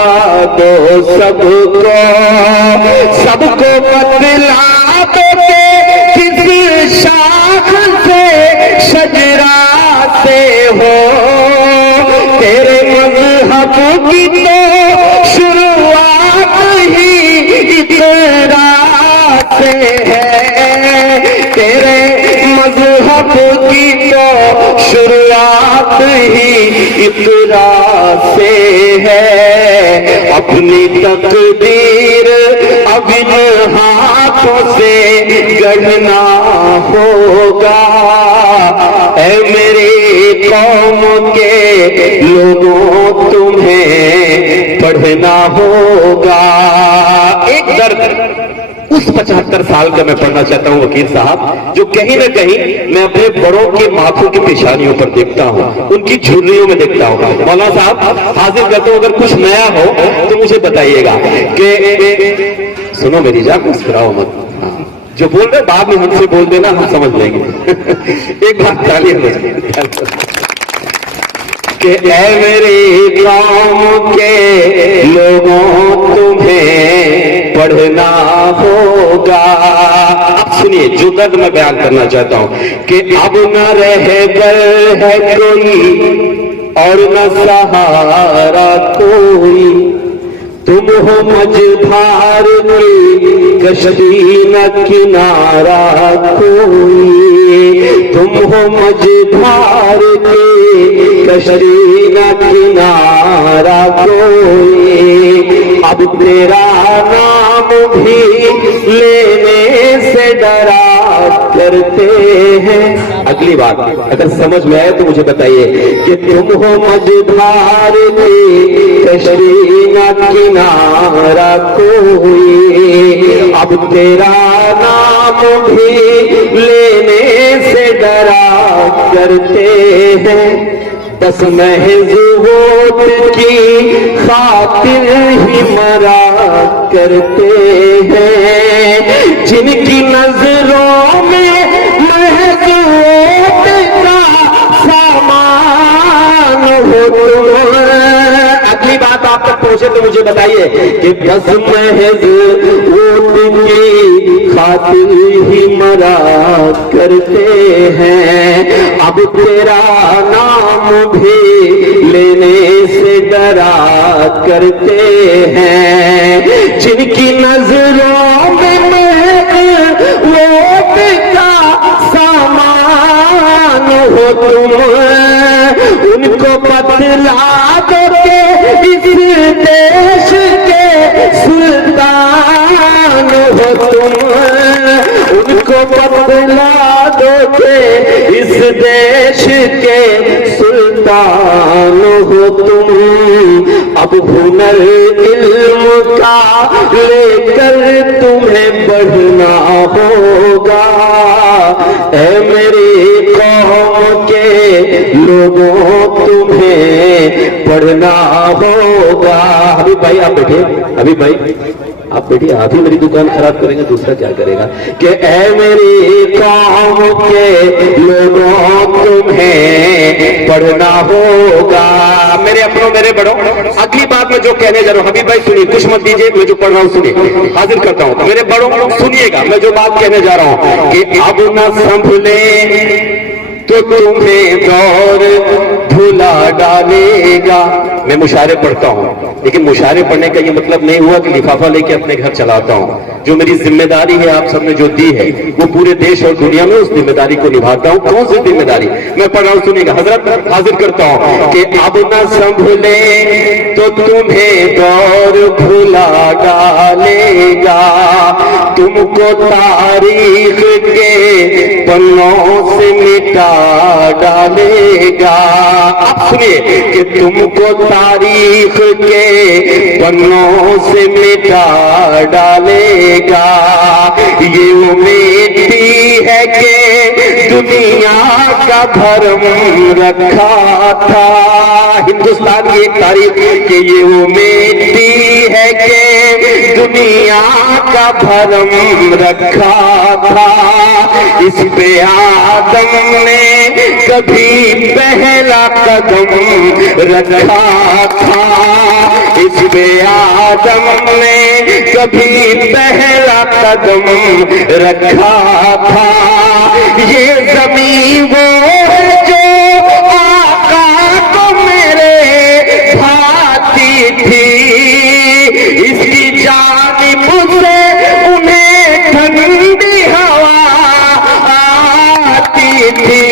दो सबको, सबको बतला दो कि किस शाख से शजरा से हो, तेरे मजहब की तो शुरुआत ही इकरा से है, तेरे मजहब की तो शुरुआत ही इकरा से है। अपनी तकदीर अब इन हाथों से गढ़ना होगा। ऐ मेरी कौम के लोगों, तुम्हें पढ़ना होगा। एक दर्द उस 75 साल का मैं पढ़ना चाहता हूं वकील साहब, जो कहीं ना कहीं मैं अपने बड़ों के माथों की पेशानियों पर देखता हूं, उनकी झुर्रियों में देखता हूं। मौलाना साहब हाजिर करता हूं, अगर कुछ नया हो तो मुझे बताइएगा। कि सुनो मेरी जान, मुस्कुराओ मत, जो बोल रहे बाद में हमसे बोल देना, हम समझ लेंगे। एक बात ताली कि ऐ मेरी कौम के लोगों, तुम्हें पढ़ना होगा। अब सुनिए जो दर्द मैं बयान करना चाहता हूं कि अब न रह गए है कोई और न सहारा कोई, तुम हो मझधार की कश्ती न किनारा कोई, तुम हो मझधार की कश्ती न किनारा कोई। अब तेरा नाम भी लेने से डरा करते हैं। अगली बात अगर समझ में आए तो मुझे बताइए कि तुम हो मझधार की कश्ती न किनारा कोई, अब तेरा नाम भी लेने से डरा करते हैं। बस महज वोट की खातिर ही मरा करते हैं, जिनकी नजरों में महज वोट का सामान हो तुम। अगली बात आप तक पहुंचे तो मुझे बताइए कि बस महज वोट की खातिर ही मरा करते हैं। अब तेरा नाम भी लेने से डरा करते हैं, जिनकी नजरों में महज वोट का सामान हो तुम। उनको बतला दो के इस देश के सुल्तान हो तुम। उनको बतला दो के इस देश के सुल्तान हो तुम। अब हुनर इल्म का लेकर तुम्हें बढ़ना होगा। ऐ मेरी कौम के लोगों, तुम्हें पढ़ना होगा। हबीब भाई आप बैठिए, हबीब भाई आप बैठिए, आप ही मेरी दुकान खराब करेंगे, दूसरा क्या करेगा। कि ऐ मेरी कौम के लोगों तुम्हें पढ़ना होगा। मेरे अपनों मेरे बड़ों, अगली बात मैं जो कहने जा रहा हूं, हबीब भाई सुनिए, कुछ मत दीजिए, मैं जो पढ़ रहा हूं सुनिए, हाजिर करता हूं। मेरे बड़ों सुनिएगा, मैं जो बात कहने जा रहा हूं कि अब न संभले तो तुम्हें दौर भुला डालेगा। मैं मुशायरे पढ़ता हूं, लेकिन मुशायरे पढ़ने का ये मतलब नहीं हुआ कि लिफाफा लेके अपने घर चलाता हूं। जो मेरी जिम्मेदारी है आप सबने जो दी है, वो पूरे देश और दुनिया में उस जिम्मेदारी को निभाता हूं। कौन सी जिम्मेदारी मैं पढ़ रहा हूं सुनिएगा। हजरत हाजिर करता हूं कि अब न संभले तो तुम्हें दौर भुला डालेगा, तुमको तारीख के पन्नों से मिटा डालेगा। अब सुनिए कि तुमको तारीख के पन्नों से मिटा डालेगा। ये उम्मीदी है कि दुनिया का भरम रखा था। हिंदुस्तान की एक तारीख कि ये उम्मीदी है कि दुनिया का भरम रखा था। इस पे आदम ने कभी पहला कदम रखा था। इस पे आदम ने कभी पहला कदम रखा था। ये जमीन वो है जो आका को मेरे भाती थी, इसकी जानिब से उन्हें ठंडी हवा आती थी,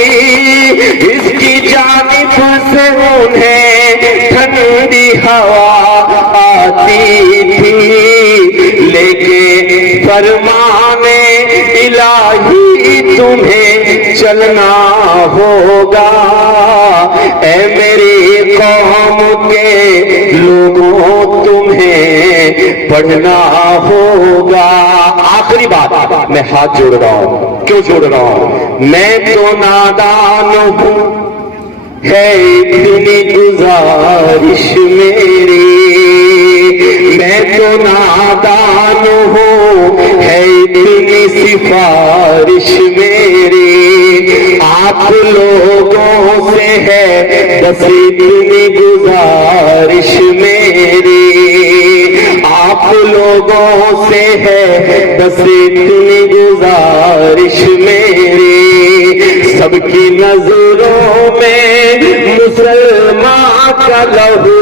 इसकी जानिब से उन्हें ठंडी हवा आती थी। लेके फरमाने इलाही तुम्हें चलना होगा। ऐ मेरी कौम के लोगों तुम्हें पढ़ना होगा। आखिरी बात, मैं हाथ जोड़ रहा हूं, क्यों जोड़ रहा हूं? मैं तो नादान हूं, है इतनी गुजारिश मेरी, मैं तो नादान हूं, है इतनी सिफारिश मेरी। आप लोगों से है बस इतनी गुजारिश मेरी, आप लोगों से है बस इतनी गुजारिश मेरी। सबकी नजरों में मुसलमान का लहू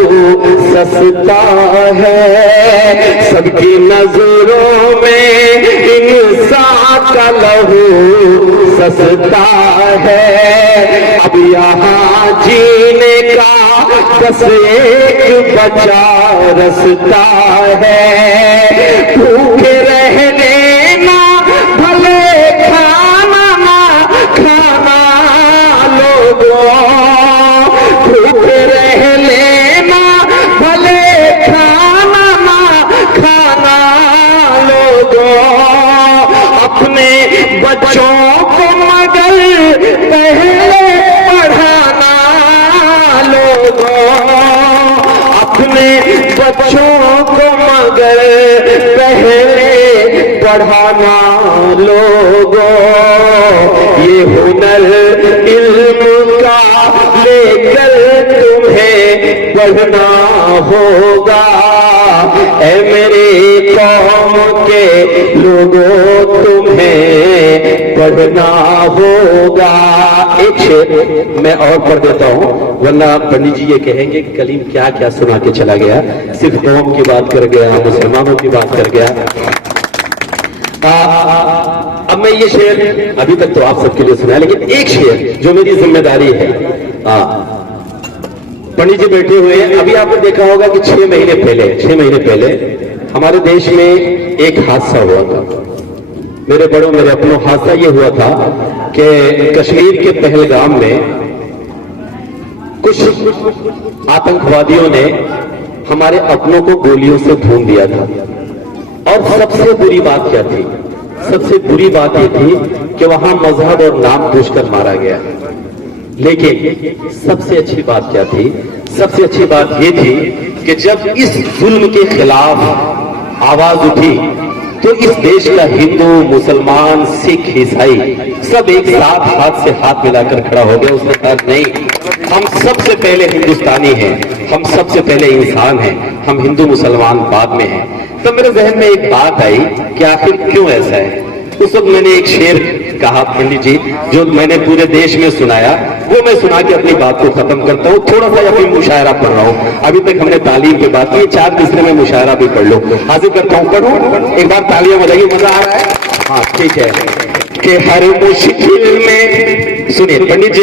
सस्ता है, सबकी नजरों में इंसान का लहू सस्ता है। अब यहाँ जीने का बस एक बचा रास्ता है। भूखे रहने ना भले खाना ना खाना लोगों, भूखे रह लेना भले खाना ना खाना लोगों। अपने बच्चों को मगर पहले पढ़ाना लोगों, अपने बच्चों को मगर पहले पढ़ाना लोगों। ये हुनर इल्म का लेकर तुम्हें पढ़ना होगा। ऐ मेरे कौम के लोगों तुम्हें पढ़ना होगा। एक शेर मैं और पढ़ देता हूँ, वरना पंडित जी ये कहेंगे कि कलीम क्या क्या सुना के चला गया, सिर्फ कौम की बात कर गया, मुसलमानों की बात कर गया। अब मैं ये शेर अभी तक तो आप सबके लिए सुना, लेकिन एक शेर जो मेरी जिम्मेदारी है। पंडित जी बैठे हुए हैं, अभी आपने देखा होगा कि 6 महीने पहले हमारे देश में एक हादसा हुआ था। मेरे बड़ों मेरे अपनों, हादसा ये हुआ था कि कश्मीर के पहलगाम में कुछ आतंकवादियों ने हमारे अपनों को गोलियों से भून दिया था। और सबसे बुरी बात क्या थी? सबसे बुरी बात यह थी कि वहां मजहब और नाम पूछकर मारा गया। लेकिन सबसे अच्छी बात क्या थी? सबसे अच्छी बात ये थी कि जब इस जुल्म के खिलाफ आवाज उठी तो इस देश का हिंदू, मुसलमान, सिख, ईसाई सब एक साथ हाथ से हाथ मिलाकर खड़ा हो गया। उसने कहा नहीं, हम सबसे पहले हिंदुस्तानी हैं, हम सबसे पहले इंसान हैं, हम हिंदू मुसलमान बाद में हैं। तो मेरे जहन में एक बात आई कि आखिर क्यों ऐसा है। उस वक्त मैंने एक शेर कहा पंडित जी, जो मैंने पूरे देश में सुनाया, वो मैं सुना के अपनी बात को खत्म करता हूँ। थोड़ा सा अभी मुशायरा पढ़ रहा हूँ, अभी तक हमने तालीम पे बात की, 4 मिसरे में मुशायरा भी पढ़ लो। हाजिर करता हूँ, पढ़ो एक बार, तालियां बजाइए, मजा आ रहा है? हाँ ठीक है। कि हर मुश्किल में, सुनिए पंडित जी,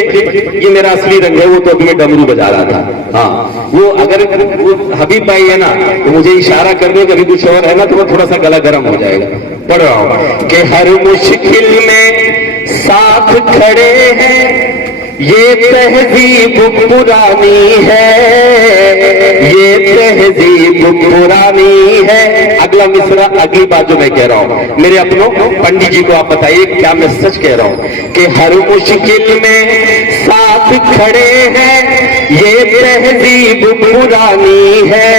ये मेरा असली रंग है, वो तो अभी मैं डमरू बजा रहा था। हाँ, वो अगर वो हबीब भाई है ना, तो मुझे इशारा कर दे कभी कुछ और है ना, तो वो थोड़ा सा गला गर्म हो जाएगा। पढ़ रहा हूं कि हर मुश्किल में साथ खड़े हैं, ये तहजीब पुरानी है, ये तहजीब पुरानी है। अगला मिसरा, अगली बात जो मैं कह रहा हूं, मेरे अपनों पंडित जी को आप बताइए क्या मैं सच कह रहा हूं कि हर मुश्किल में साथ खड़े हैं, ये तहजीब पुरानी है,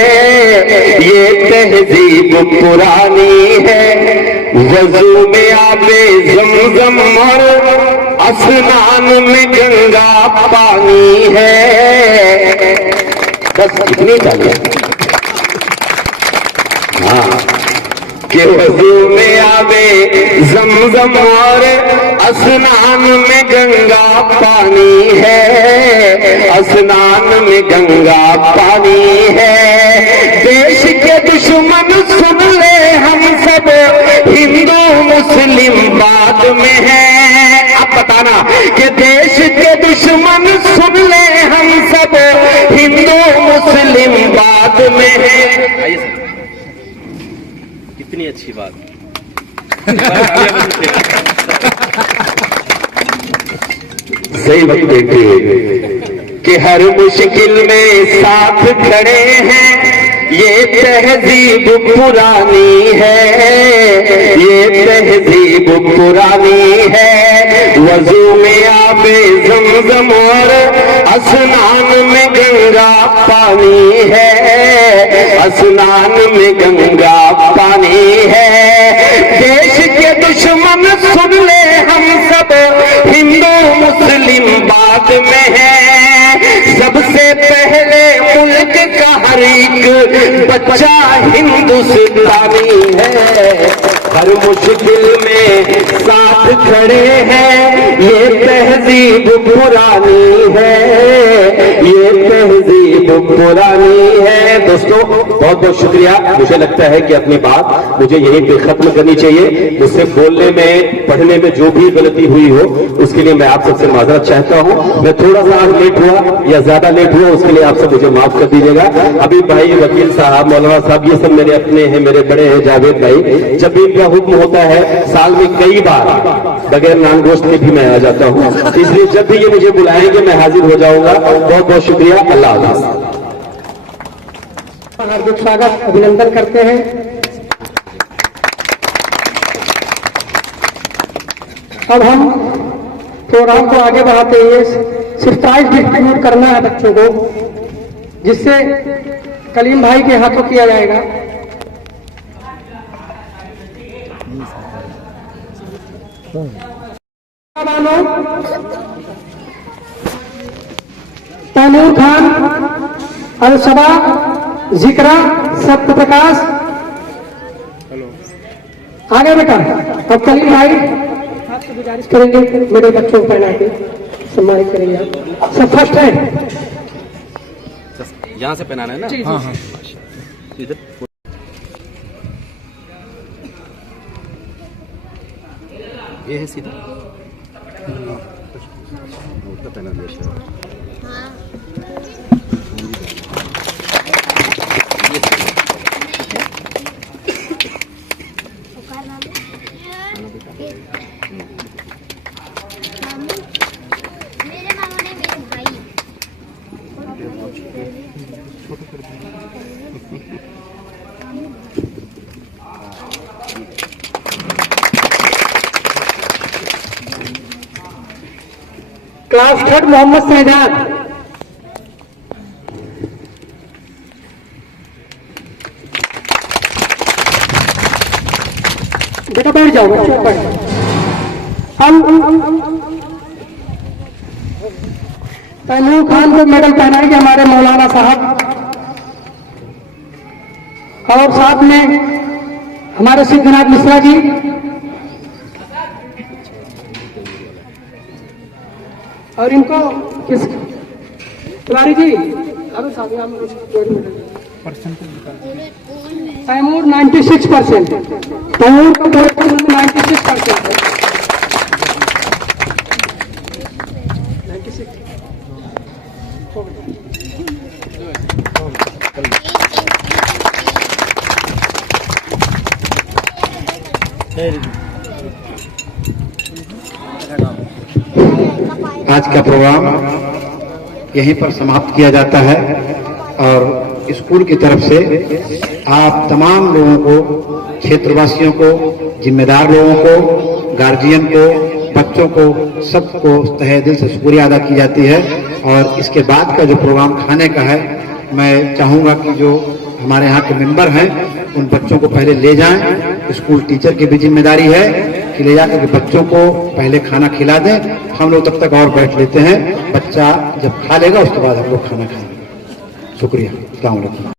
ये तहजीब पुरानी है। वजू में आबे ज़मज़म और स्नान में गंगा पानी है। बस इतनी चाहिए। हाँ, कि वजू में आबे ज़मज़म और स्नान में गंगा पानी है, स्नान में गंगा पानी है। देश के दुश्मन सुन ले, हम सब हिंदू मुस्लिम बाद में है। अब बताना कि देश के दुश्मन सुन ले, हम सब हिंदू मुस्लिम बाद में है। कितनी अच्छी बात। सही बात देखिए कि हर मुश्किल में साथ खड़े हैं, ये तहजीब पुरानी है, ये तहजीब पुरानी है। वजू में आबे ज़मज़म और स्नान में गंगा पानी है, स्नान में गंगा पानी है। देश के दुश्मन सुन ले, हम सब हिंदू मुस्लिम बाद में है। सबसे पहले मुल्क का हर एक बच्चा हिंदुस्तानी है। हर मुश्किल में साथ खड़े हैं, ये तहजीब पुरानी है, ये तहजीब पुरानी है। दोस्तों बहुत बहुत शुक्रिया। मुझे लगता है कि अपनी बात मुझे यहीं पे खत्म करनी चाहिए। मुझसे बोलने में, पढ़ने में जो भी गलती हुई हो, उसके लिए मैं आप सबसे माजरत चाहता हूं। मैं थोड़ा सा आज लेट हुआ या ज्यादा लेट हुआ, उसके लिए आप सब मुझे माफ कर दीजिएगा। अभी भाई, वकील साहब, मौलाना साहब, ये सब मेरे अपने हैं, मेरे बड़े हैं। जावेद भाई, जब भी इनका हुक्म होता है, साल में कई बार बगैर नान गोश्त के भी मैं आ जाता हूं, इसलिए जब भी ये मुझे बुलाएंगे मैं हाजिर हो जाऊंगा। बहुत बहुत शुक्रिया। अल्लाह हाफ़िज़। हार्दिक स्वागत, अभिनंदन करते हैं। अब हम प्रोग्राम को आगे बढ़ाते हुए सिर्फ प्राइज डिस्ट्रीब्यूट करना है बच्चों को, जिससे कलीम भाई के हाथों किया जाएगा। तैमूर खान, अलशबा, जिक्रा, सत्य प्रकाश, आगे बेटा। अब कलीम भाई आपसे गुजारिश करेंगे मेरे बच्चों को पहना के सम्मानित करेंगे। आप सब फर्स्ट है, यहाँ से पहनाना है ना? हाँ हाँ। इधर ये है सीधा पहना दिया। मेरे मामा ने मेरे भाई क्लास थर्ड मोहम्मद शहजाद, बेटा बैठ जाओ, बच्चों बैठ जाओ। हम तैमूर खान को मेडल पहनाएंगे हमारे मौलाना साहब, और साथ में हमारे सिद्धनाथ मिश्रा जी, और इनको किस तिवारी जी, अरे तैमूर 96%, तैमूर का 96%। आज का प्रोग्राम यहीं पर समाप्त किया जाता है और स्कूल की तरफ से आप तमाम लोगों को, क्षेत्रवासियों को, जिम्मेदार लोगों को, गार्जियन को, बच्चों को, सबको तहे दिल से शुक्रिया अदा की जाती है। और इसके बाद का जो प्रोग्राम खाने का है, मैं चाहूँगा कि जो हमारे यहाँ के मेंबर हैं उन बच्चों को पहले ले जाएं। स्कूल टीचर की भी जिम्मेदारी है कि ले जाकर के बच्चों को पहले खाना खिला दें। हम लोग तब तक और बैठ लेते हैं, बच्चा जब खा लेगा उसके बाद हम लोग खाना खाएंगे। शुक्रिया। अस्सलाम वालेकुम।